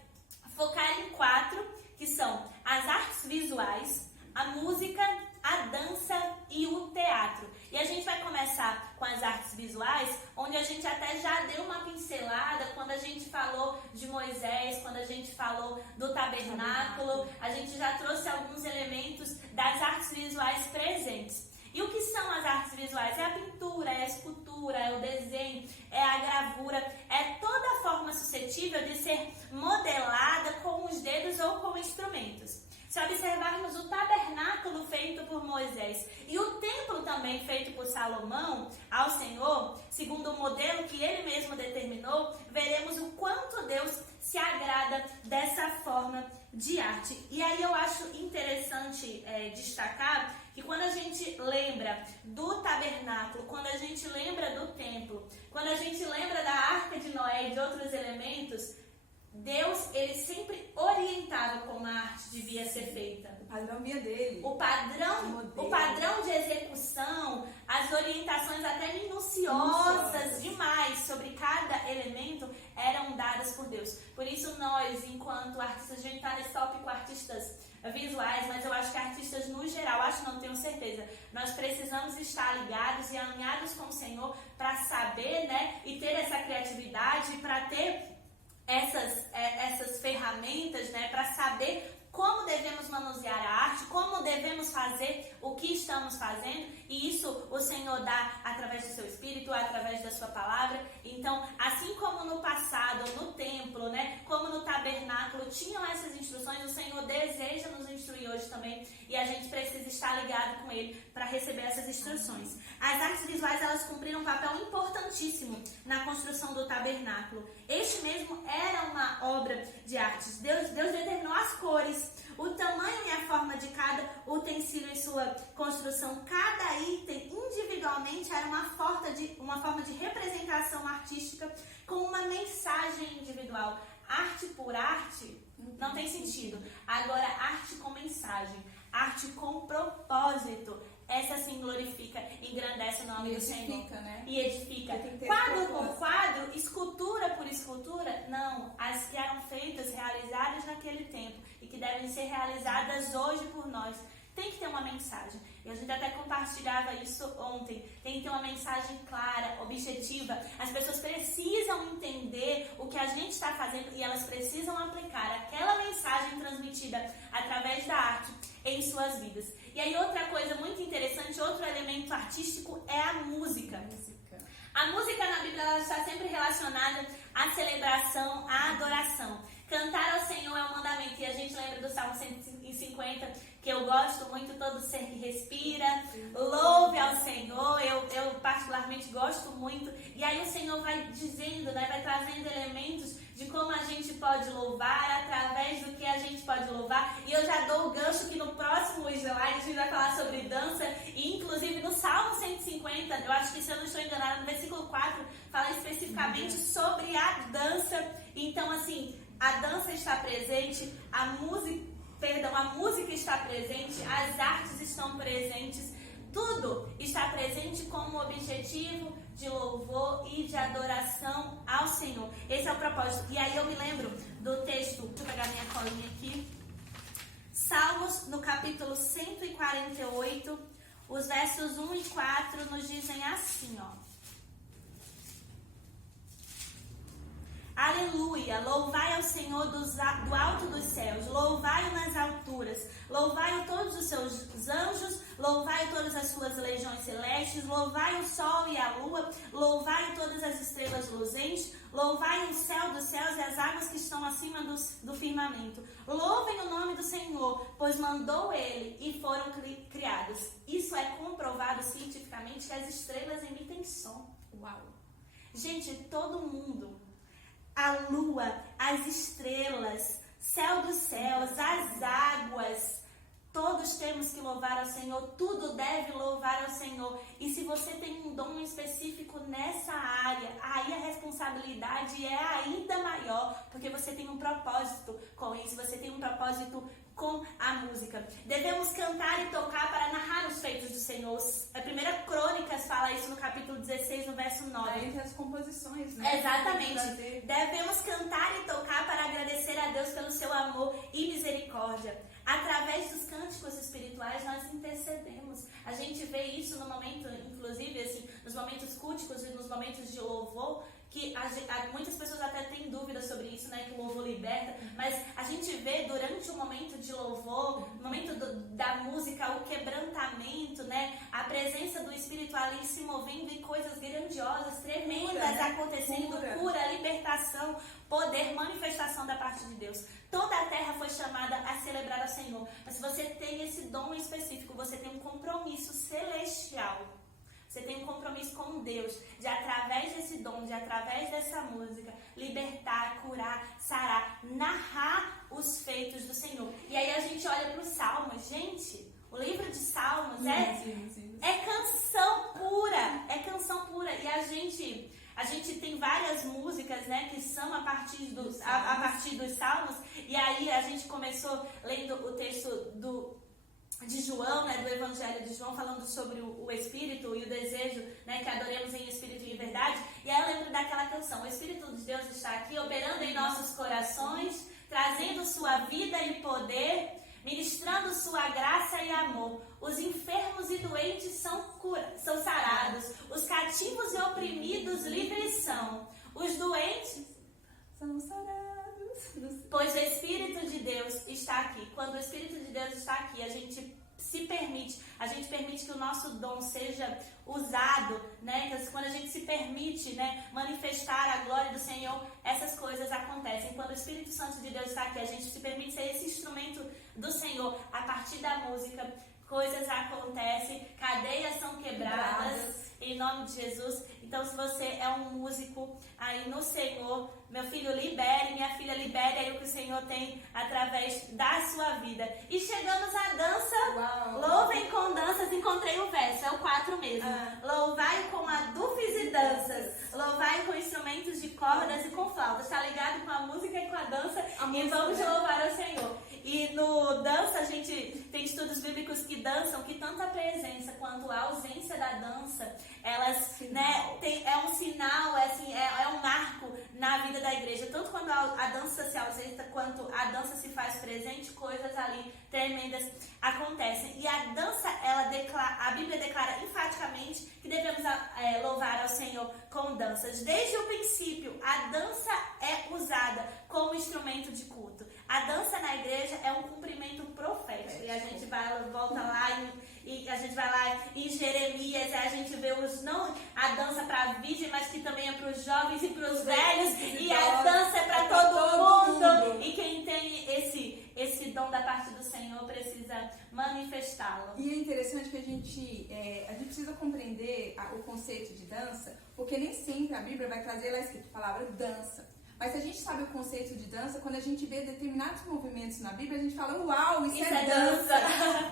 focar em 4, que são as artes visuais, a música, a dança e o teatro. E a gente vai começar com as artes visuais, onde a gente até já deu uma pincelada quando a gente falou de Moisés, quando a gente falou do tabernáculo, a gente já trouxe alguns elementos das artes visuais presentes. E o que são as artes visuais? É a pintura, é a escultura, é o desenho, é a gravura, é toda forma suscetível de ser modelada com os dedos ou com instrumentos. Se observarmos o tabernáculo feito por Moisés e o templo também feito por Salomão ao Senhor, segundo o modelo que ele mesmo determinou, veremos o quanto Deus se agrada dessa forma de arte. E aí eu acho interessante destacar que quando a gente lembra do tabernáculo, quando a gente lembra do templo, quando a gente lembra da Arca de Noé e de outros elementos, Deus, ele sempre orientava como a arte devia ser feita. O padrão vinha dele. O padrão de execução, as orientações até minuciosas demais sobre cada elemento eram dadas por Deus. Por isso nós, enquanto artistas, a gente está nesse tópico artistas visuais, mas eu acho que artistas no geral, não tenho certeza, nós precisamos estar ligados e alinhados com o Senhor para saber, né, e ter essa criatividade, para ter essas ferramentas, né, para saber como devemos manusear a arte, como devemos fazer o que estamos fazendo, e isso o Senhor dá através do seu Espírito, através da sua palavra. Então, assim como no passado, no templo, né, como no tabernáculo, tinham essas instruções, o Senhor deseja nos instruir hoje também, e a gente precisa estar ligado com Ele para receber essas instruções. As artes visuais, elas cumpriram um papel importantíssimo na construção do tabernáculo. Este mesmo era uma obra de artes. Deus determinou as cores, o tamanho e a forma de cada utensílio em sua construção. Cada item individualmente era uma forma de representação artística com uma mensagem individual. Arte por arte não tem sentido. Agora, arte com mensagem, arte com propósito, essa sim glorifica, engrandece o nome do Senhor. Né? E edifica. Quadro por quadro, escultura por escultura, não. As que eram feitas, realizadas naquele tempo e que devem ser realizadas hoje por nós, tem que ter uma mensagem. E a gente até compartilhava isso ontem. Tem que ter uma mensagem clara, objetiva. As pessoas precisam entender o que a gente está fazendo e elas precisam aplicar aquela mensagem transmitida através da arte em suas vidas. E aí outra coisa muito interessante, outro elemento artístico é a música. A música na Bíblia ela está sempre relacionada à celebração, à adoração. Cantar ao Senhor é um mandamento. E a gente lembra do Salmo 150, que eu gosto muito, todo ser que respira, louve ao Senhor. Eu particularmente gosto muito. E aí o Senhor vai dizendo, né, vai trazendo elementos de como a gente pode louvar, através do que a gente pode louvar. E eu já dou o gancho que no próximo slide a gente vai falar sobre dança. E inclusive no Salmo 150, eu acho que se eu não estou enganada, no versículo 4, fala especificamente sobre a dança. Então assim, a dança está presente, a música está presente, as artes estão presentes, tudo está presente como objetivo de louvor e de adoração ao Senhor. Esse é o propósito. E aí eu me lembro do texto, deixa eu pegar minha colinha aqui, Salmos, no capítulo 148, os versos 1 e 4 nos dizem assim, ó. Aleluia, louvai ao Senhor do alto dos céus, louvai-o nas alturas, louvai-o todos os seus anjos, louvai todas as suas legiões celestes, louvai o sol e a lua, louvai todas as estrelas luzentes, louvai o céu dos céus e as águas que estão acima do firmamento. Louvem o nome do Senhor, pois mandou ele e foram criados. Isso é comprovado cientificamente que as estrelas emitem som. Uau! Gente, todo mundo, a lua, as estrelas, céu dos céus, as águas, todos temos que louvar ao Senhor, tudo deve louvar ao Senhor. E se você tem um dom específico nessa área, aí a responsabilidade é ainda maior, porque você tem um propósito com isso, você tem um propósito com a música. Devemos cantar e tocar para narrar os feitos do Senhor. A primeira Crônicas fala isso no capítulo 16, no verso 9. Entre as composições, né? Exatamente. Devemos cantar e tocar para agradecer a Deus pelo seu amor e misericórdia. Através dos cânticos espirituais nós intercedemos. A gente vê isso no momento, inclusive, assim, nos momentos culticos e nos momentos de louvor, que muitas pessoas até têm dúvidas sobre isso, né, que o louvor liberta, mas a gente vê durante o momento de louvor, no momento da música, o quebrantamento, né, a presença do Espírito ali se movendo e coisas grandiosas, tremendas acontecendo, cura, libertação, poder, manifestação da parte de Deus. Toda a terra foi chamada a celebrar ao Senhor, mas se você tem esse dom específico, você tem um compromisso celestial. Você tem um compromisso com Deus, de através desse dom, de através dessa música, libertar, curar, sarar, narrar os feitos do Senhor. E aí a gente olha para os Salmos. Gente, o livro de Salmos é canção pura, é canção pura. E a gente tem várias músicas, né, que são a partir dos Salmos. E aí a gente começou lendo o texto de João, né, do Evangelho de João, falando sobre o Espírito e o desejo, né, que adoremos em Espírito e em verdade. E aí eu lembro daquela canção: o Espírito de Deus está aqui, operando em nossos corações, trazendo sua vida e poder, ministrando sua graça e amor. Os enfermos e doentes são sarados, os cativos e oprimidos livres são, os doentes são sarados. Pois o Espírito de Deus está aqui. Quando o Espírito de Deus está aqui, a gente permite que o nosso dom seja usado, né? Quando a gente se permite, né, manifestar a glória do Senhor, essas coisas acontecem. Quando o Espírito Santo de Deus está aqui, a gente se permite ser esse instrumento do Senhor. A partir da música, coisas acontecem, cadeias são quebradas, em nome de Jesus. Então, se você é um músico aí no Senhor, meu filho, libere, minha filha, libere aí o que o Senhor tem através da sua vida. E chegamos à dança. Uau. Louvem com danças. Encontrei o verso, é o 4 mesmo. Louvai com adufes e danças. Louvai com instrumentos de cordas e com flautas. Tá ligado com a música e com a dança? E vamos louvar ao Senhor. E E no dança, a gente tem estudos bíblicos que dançam, que tanto a presença quanto a ausência da dança, elas, né, é um sinal, assim, é um marco na vida da igreja. Tanto quando a dança se ausenta, quanto a dança se faz presente, coisas ali tremendas acontecem. E a dança, a Bíblia declara enfaticamente que devemos louvar ao Senhor com danças. Desde o princípio, a dança é usada como instrumento de culto. A dança na igreja é um cumprimento profético. E a gente volta lá e a gente vai lá em Jeremias e a gente vê não a dança para a virgem, mas que também é para os jovens e para os velhos. E a dança é para todo mundo. E quem tem esse dom da parte do Senhor precisa manifestá-lo. E é interessante que a gente precisa compreender o conceito de dança, porque nem sempre a Bíblia vai trazer lá escrito a palavra dança. Mas a gente sabe o conceito de dança, quando a gente vê determinados movimentos na Bíblia, a gente fala, uau, isso é dança.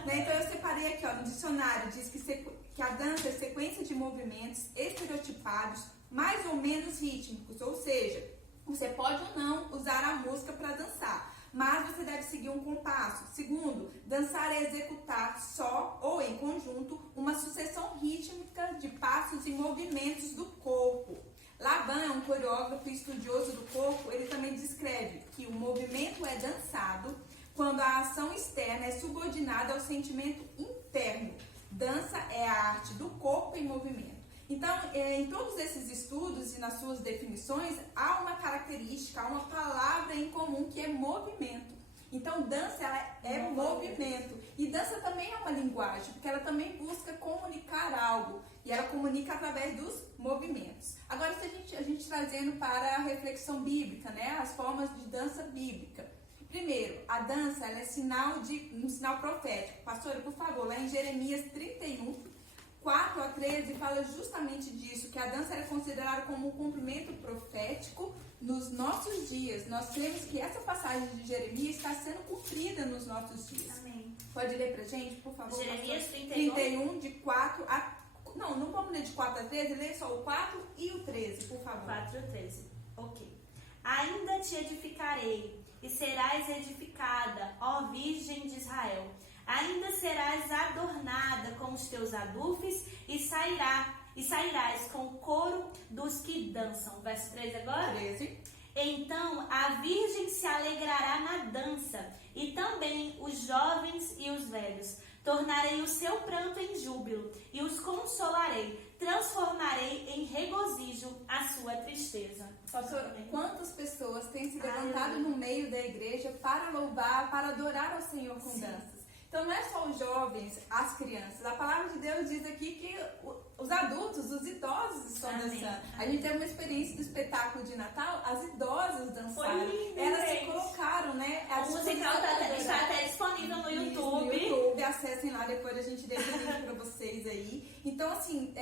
Né? Então eu separei aqui, ó, no dicionário, diz que a dança é sequência de movimentos estereotipados, mais ou menos rítmicos, ou seja, você pode ou não usar a música para dançar, mas você deve seguir um compasso. Segundo, dançar é executar só ou em conjunto uma sucessão rítmica de passos e movimentos do corpo. Laban é um coreógrafo e estudioso do corpo, ele também descreve que o movimento é dançado quando a ação externa é subordinada ao sentimento interno. Dança é a arte do corpo em movimento. Então, em todos esses estudos e nas suas definições, há uma característica, há uma palavra em comum que é movimento. Então, dança ela é movimento. E dança também é uma linguagem, porque ela também busca comunicar algo. E ela comunica através dos movimentos. Agora, se a gente trazendo para a reflexão bíblica, né? As formas de dança bíblica. Primeiro, a dança ela é um sinal profético. Pastora, por favor, lá em Jeremias 31, 4 a 13, fala justamente disso, que a dança é considerada como um cumprimento profético nos nossos dias. Nós temos que essa passagem de Jeremias está sendo cumprida nos nossos dias. Amém. Pode ler pra gente, por favor? Jeremias 31. 31, de 4 a... Não vamos ler de 4 a 13, lê só o 4 e o 13, por favor. 4 e 13, ok. Ainda te edificarei, e serás edificada, ó Virgem de Israel. Ainda serás adornada com os teus adufes, e sairás com o coro dos que dançam. Verso 13 agora? 13. Então a Virgem se alegrará na dança, e também os jovens e os velhos. Tornarei o seu pranto em júbilo, e os consolarei. Transformarei em regozijo a sua tristeza. Pastor, quantas pessoas têm se levantado no meio da igreja para louvar, para adorar ao Senhor com danças? Então não é só os jovens, as crianças. A palavra de Deus diz aqui que os adultos, os idosos estão dançando. A gente teve uma experiência do espetáculo de Natal, as idosas dançaram. Elas se colocaram, né? O musical está até disponível no YouTube. No YouTube, acessem lá, depois a gente deixa o link para vocês aí. Então, assim,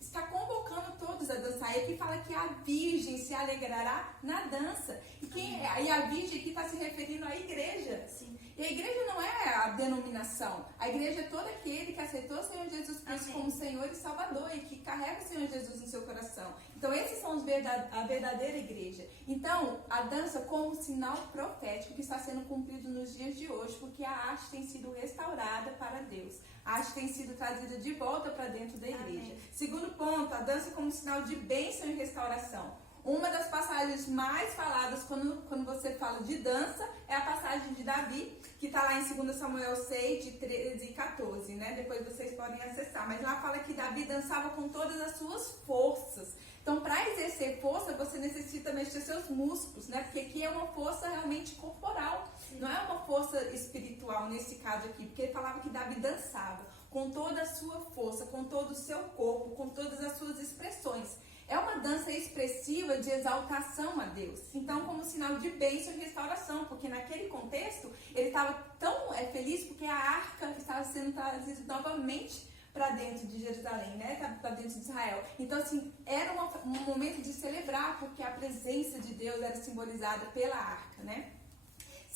está convocando todos a dançar. E aqui fala que a Virgem se alegrará na dança. E a Virgem aqui está se referindo à igreja. Sim. E a igreja não é a denominação. A igreja é todo aquele que aceitou o Senhor Jesus Cristo como Senhor e Salvador e que carrega o Senhor Jesus no seu coração. Então, esses são a verdadeira igreja. Então, a dança como sinal profético que está sendo cumprido nos dias de hoje, porque a arte tem sido restaurada para Deus. A arte tem sido trazida de volta para dentro da igreja. Amém. Segundo ponto, a dança como sinal de bênção e restauração. Uma das passagens mais faladas quando você fala de dança é a passagem de Davi, que está lá em 2 Samuel 6, de 13 e 14, né? Depois vocês podem acessar. Mas lá fala que Davi dançava com todas as suas forças. Então, para exercer força, você necessita mexer seus músculos, né? Porque aqui é uma força realmente corporal. Não é uma força espiritual nesse caso aqui. Porque ele falava que Davi dançava com toda a sua força, com todo o seu corpo, com todas as suas expressões. É uma dança expressiva de exaltação a Deus. Então, como sinal de bênção e restauração, porque naquele contexto, ele estava tão feliz porque a arca estava sendo trazida novamente para dentro de Jerusalém, né? Para dentro de Israel. Então, assim, era um momento de celebrar, porque a presença de Deus era simbolizada pela arca, né?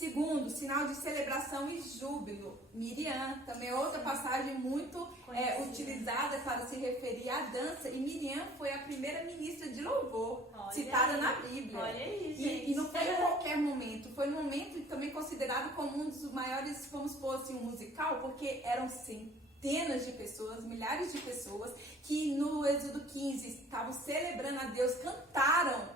Segundo, sinal de celebração e júbilo. Miriam, também é outra passagem muito utilizada para se referir à dança. E Miriam foi a primeira ministra de louvor citada na Bíblia. Olha aí, gente. E não foi em qualquer momento, foi no momento também considerado como um dos maiores, vamos supor assim, um musical, porque eram centenas de pessoas, milhares de pessoas, que no Êxodo 15 estavam celebrando a Deus, cantaram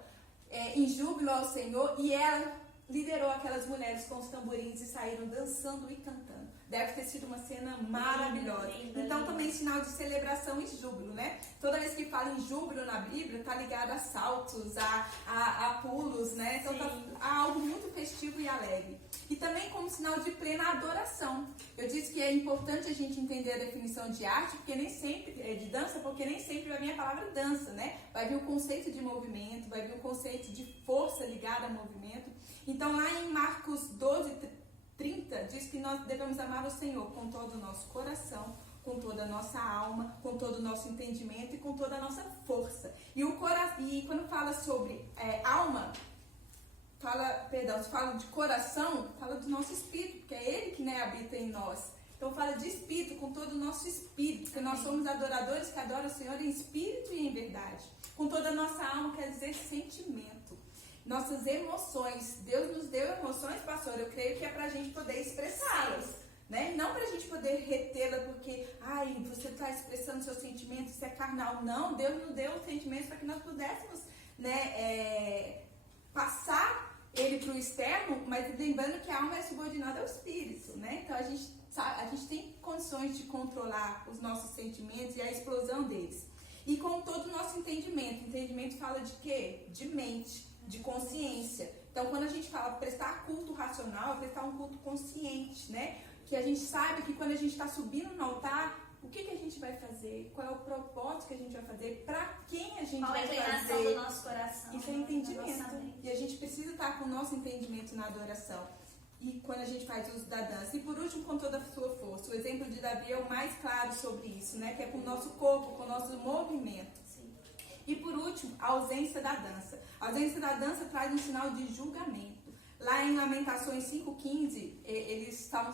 em júbilo ao Senhor, e ela liderou aquelas mulheres com os tamborins e saíram dançando e cantando. Deve ter sido uma cena maravilhosa. Então também sinal de celebração e júbilo, né? Toda vez que fala em júbilo na Bíblia, tá ligado a saltos, a pulos, né? Então tá algo muito festivo e alegre. E também como sinal de plena adoração. Eu disse que é importante a gente entender a definição de arte, porque nem sempre, de dança, porque nem sempre vai vir a palavra dança, né? Vai vir o conceito de movimento, vai vir o conceito de força ligada ao movimento. Então lá em Marcos 12:30 diz que nós devemos amar o Senhor com todo o nosso coração, com toda a nossa alma, com todo o nosso entendimento e com toda a nossa força. E quando fala sobre alma, se fala de coração, fala do nosso espírito, porque é ele que habita em nós. Então fala de espírito, com todo o nosso espírito, porque nós somos adoradores que adoram o Senhor em espírito e em verdade. Com toda a nossa alma, quer dizer sentimento. Nossas emoções. Deus nos deu emoções, pastor, eu creio que é pra gente poder expressá-las, né? Não pra gente poder retê-la porque, você está expressando seus sentimentos, isso é carnal. Não, Deus nos deu os sentimentos para que nós pudéssemos, passar ele pro externo, mas lembrando que a alma é subordinada ao espírito, né? Então a gente tem condições de controlar os nossos sentimentos e a explosão deles. E com todo o nosso entendimento. Entendimento fala de quê? De mente, de consciência. Então, quando a gente fala prestar culto racional, é prestar um culto consciente, né? Que a gente sabe que quando a gente está subindo no altar, o que a gente vai fazer? Qual é o propósito que a gente vai fazer? Para quem a gente vai fazer? Qual é a inclinação do nosso coração? Isso é entendimento. E a gente precisa estar com o nosso entendimento na adoração. E quando a gente faz uso da dança. E por último, com toda a sua força. O exemplo de Davi é o mais claro sobre isso, né? Que é com o nosso corpo, com o nosso movimento. Sim. E por último, a ausência da dança. A ausência da dança traz um sinal de julgamento. Lá em Lamentações 5:15, eles estavam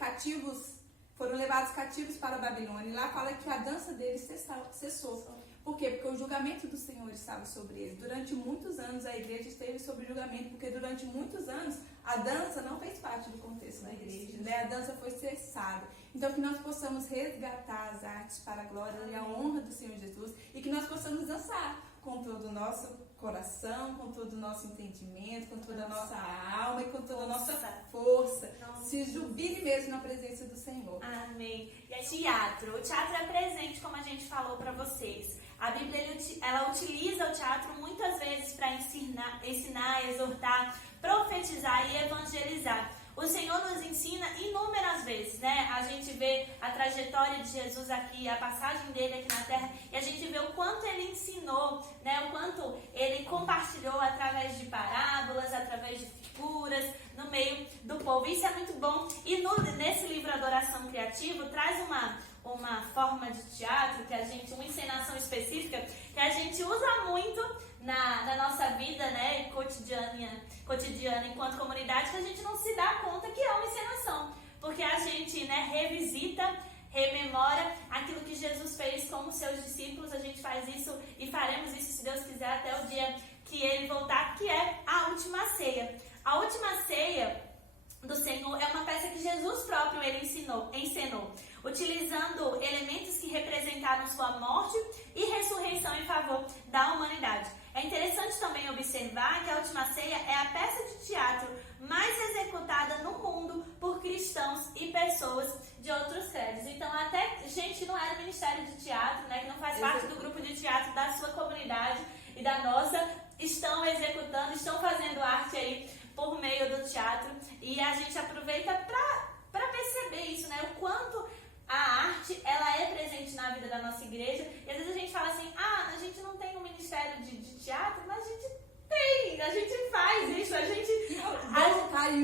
cativos, foram levados cativos para a Babilônia. E lá fala que a dança deles cessou. Por quê? Porque o julgamento do Senhor estava sobre eles. Durante muitos anos a igreja esteve sob julgamento, porque durante muitos anos a dança não fez parte do contexto da igreja, né? A dança foi cessada. Então que nós possamos resgatar as artes para a glória e a honra do Senhor Jesus, e que nós possamos dançar com todo o nosso coração, com todo o nosso entendimento, com toda a nossa alma e com toda a nossa força. Se jubile mesmo na presença do Senhor. Amém. E aí, o teatro é presente, como a gente falou para vocês. A Bíblia, ela utiliza o teatro muitas vezes para ensinar, exortar, profetizar e evangelizar. O Senhor nos ensina inúmeras vezes, né? A gente vê a trajetória de Jesus aqui, a passagem dele aqui na Terra, e a gente vê o quanto ele ensinou, né? O quanto ele compartilhou através de parábolas, através de figuras, no meio do povo. Isso é muito bom. E nesse livro Adoração Criativa, traz uma forma de teatro, uma encenação específica, que a gente usa muito na nossa vida, né, cotidiana enquanto comunidade, que a gente não se dá conta que é uma encenação, porque a gente, revisita, rememora aquilo que Jesus fez com os seus discípulos. A gente faz isso e faremos isso, se Deus quiser, até o dia que ele voltar, que é a última ceia. A última ceia do Senhor é uma peça que Jesus próprio encenou, utilizando elementos que representaram sua morte e ressurreição em favor da humanidade. É interessante também observar que a última ceia é a peça de teatro mais executada no mundo por cristãos e pessoas de outros credos. Então, até gente que não é do ministério de teatro, que não faz parte do grupo de teatro da sua comunidade e da nossa, estão executando, estão fazendo arte aí por meio do teatro. E a gente aproveita para perceber isso, o quanto a arte, ela é presente na vida da nossa igreja. E às vezes a gente fala assim, a gente não tem um ministério de teatro, mas a gente tem, a gente faz isso, a gente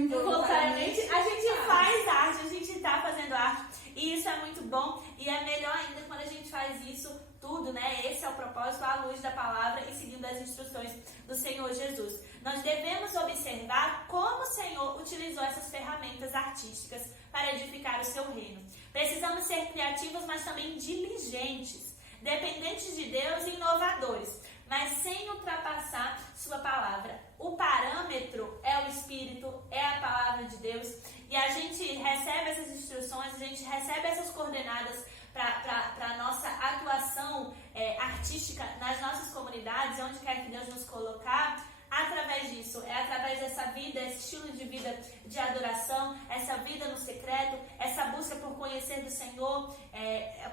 voluntariamente a gente faz arte, a gente está fazendo arte, e isso é muito bom. E é melhor ainda quando a gente faz isso tudo, esse é o propósito, à luz da palavra e seguindo as instruções do Senhor Jesus. Nós devemos observar como o Senhor utilizou essas ferramentas artísticas para edificar o seu reino. Precisamos ser criativos, mas também diligentes, dependentes de Deus e inovadores, mas sem ultrapassar sua palavra. O parâmetro é o Espírito, é a palavra de Deus, e a gente recebe essas instruções, a gente recebe essas coordenadas para a nossa atuação artística nas nossas comunidades, onde quer que Deus nos colocar. Através disso, através dessa vida, esse estilo de vida de adoração, essa vida no secreto, essa busca por conhecer do Senhor,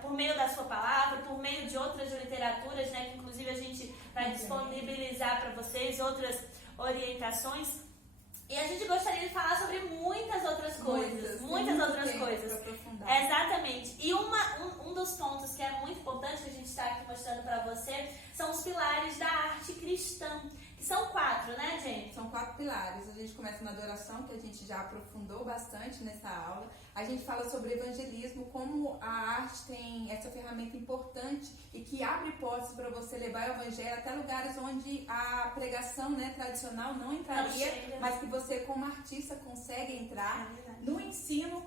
por meio da sua palavra, por meio de outras literaturas, né, que inclusive a gente vai disponibilizar para vocês, outras orientações. E a gente gostaria de falar sobre muitas outras coisas, muitas outras coisas. Exatamente. E um dos pontos que é muito importante, que a gente está aqui mostrando para você, são os pilares da arte cristã. Que são 4, né, gente? São 4 pilares. A gente começa na adoração, que a gente já aprofundou bastante nessa aula. A gente fala sobre evangelismo, como a arte tem essa ferramenta importante e que abre portas para você levar o evangelho até lugares onde a pregação, né, tradicional não entraria, mas que você, como artista, consegue entrar. No ensino,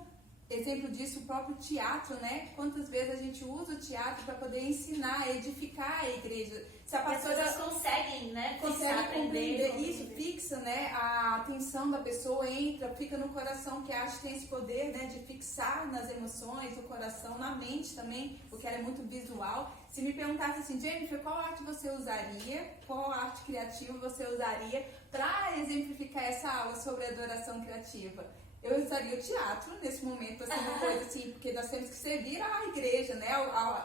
exemplo disso, o próprio teatro, né? Quantas vezes a gente usa o teatro para poder ensinar, edificar a igreja. Se a pastora conseguem, né? Consegue compreender isso, fixa, né? A atenção da pessoa entra, fica no coração, que a arte tem esse poder, né? De fixar nas emoções, no coração, na mente também, porque ela é muito visual. Se me perguntasse assim, Jennifer, qual arte você usaria? Qual arte criativa você usaria para exemplificar essa aula sobre adoração criativa? Eu usaria o teatro nesse momento, assim, uma coisa assim, porque nós temos que servir a igreja, né?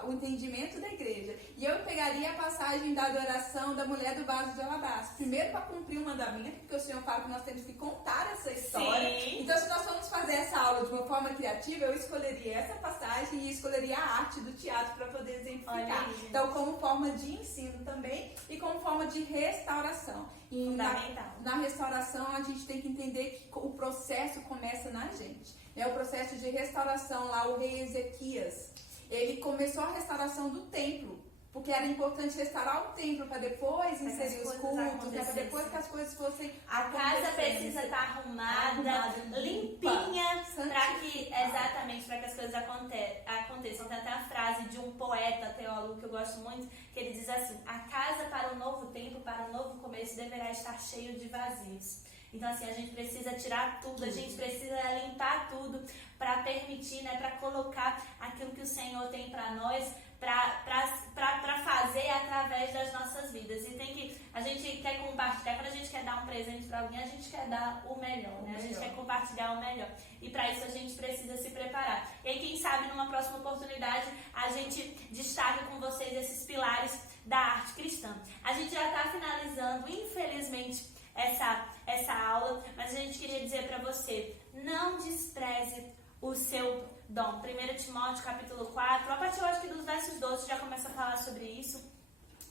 O entendimento da igreja. E eu pegaria a passagem da adoração da mulher do vaso de alabastro. Primeiro, para cumprir o mandamento, porque o Senhor fala que nós temos que contar essa história. Sim. Então, se nós formos fazer essa aula de uma forma criativa, eu escolheria essa passagem e escolheria a arte do teatro para poder exemplificar. Então, como forma de ensino também e como forma de restauração. E na restauração, a gente tem que entender que o processo começa na gente. Né? O processo de restauração lá, o rei Ezequias, ele começou a restauração do templo, porque era importante restaurar o templo para depois inserir os cultos, para depois que as coisas fossem a casa precisa estar arrumada, limpinha, para que, exatamente, para que as coisas aconteçam. Tem até a frase de um poeta, teólogo, que eu gosto muito, que ele diz assim: a casa para o novo tempo, para o novo começo, deverá estar cheio de vazios. Então, assim, a gente precisa tirar tudo, a gente precisa limpar tudo para permitir, né, para colocar aquilo que o Senhor tem para nós, para fazer através das nossas vidas. E a gente quer compartilhar, quando a gente quer dar um presente para alguém, a gente quer dar o melhor, né? A gente quer compartilhar o melhor. E para isso a gente precisa se preparar. E aí, quem sabe, numa próxima oportunidade, a gente destaca com vocês esses pilares da arte cristã. A gente já está finalizando, infelizmente, essa aula, mas a gente queria dizer para você: não despreze o seu dom. 1 Timóteo capítulo 4, a partir, eu acho que dos versos 12 já começa a falar sobre isso.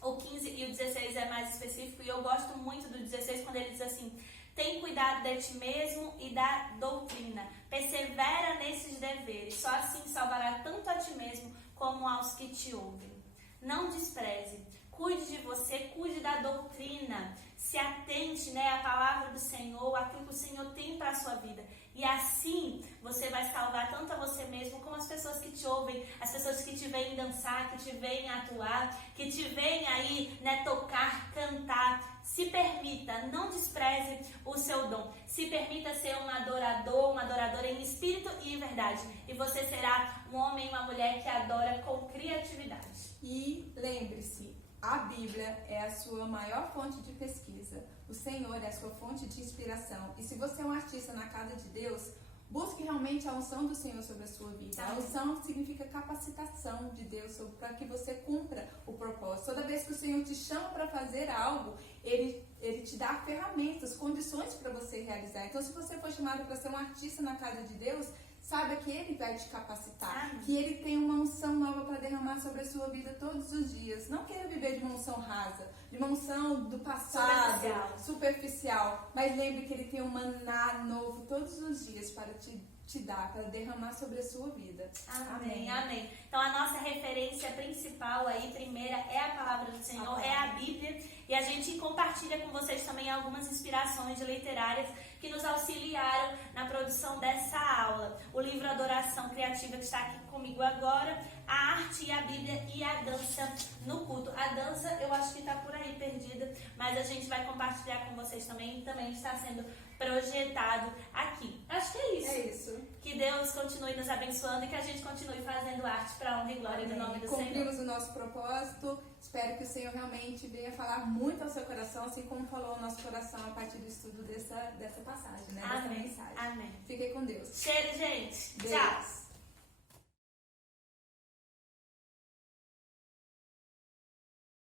O 15 e o 16 é mais específico, e eu gosto muito do 16 quando ele diz assim: tem cuidado de ti mesmo e da doutrina, persevera nesses deveres, só assim salvará tanto a ti mesmo como aos que te ouvem. Não despreze, cuide de você, cuide da doutrina, se atente, né, à palavra do Senhor, aquilo que o Senhor tem para a sua vida. E assim você vai salvar tanto a você mesmo como as pessoas que te ouvem, as pessoas que te veem dançar, que te veem atuar, que te veem aí, né, tocar, cantar. Se permita, não despreze o seu dom. Se permita ser um adorador, uma adoradora em espírito e em verdade. E você será um homem e uma mulher que adora com criatividade. E lembre-se, a Bíblia é a sua maior fonte de pesquisa. O Senhor é a sua fonte de inspiração. E se você é um artista na casa de Deus, busque realmente a unção do Senhor sobre a sua vida. A unção significa capacitação de Deus para que você cumpra o propósito. Toda vez que o Senhor te chama para fazer algo, Ele te dá ferramentas, condições para você realizar. Então, se você for chamado para ser um artista na casa de Deus, saiba que Ele vai te capacitar, que Ele tem uma unção nova para derramar sobre a sua vida todos os dias. Não queira viver de uma unção rasa, de uma unção do passado, superficial. Mas lembre que Ele tem um maná novo todos os dias para te te dar, para derramar sobre a sua vida. Amém, amém. Então a nossa referência principal aí, primeira, é a palavra do Senhor, é a Bíblia. E a gente compartilha com vocês também algumas inspirações literárias que nos auxiliaram na produção dessa aula. O livro Adoração Criativa, que está aqui comigo agora, a arte e a Bíblia e a dança no culto. A dança eu acho que está por aí perdida, mas a gente vai compartilhar com vocês também está sendo projetado aqui. Acho que é isso. É isso. Que Deus continue nos abençoando e que a gente continue fazendo arte para a honra e glória do nome do Senhor. Cumprimos o nosso propósito. Espero que o Senhor realmente venha falar muito ao seu coração, assim como falou ao nosso coração a partir do estudo dessa passagem, né? Amém. Dessa mensagem. Amém. Fiquem com Deus. Cheiro, gente. Beijo. Tchau.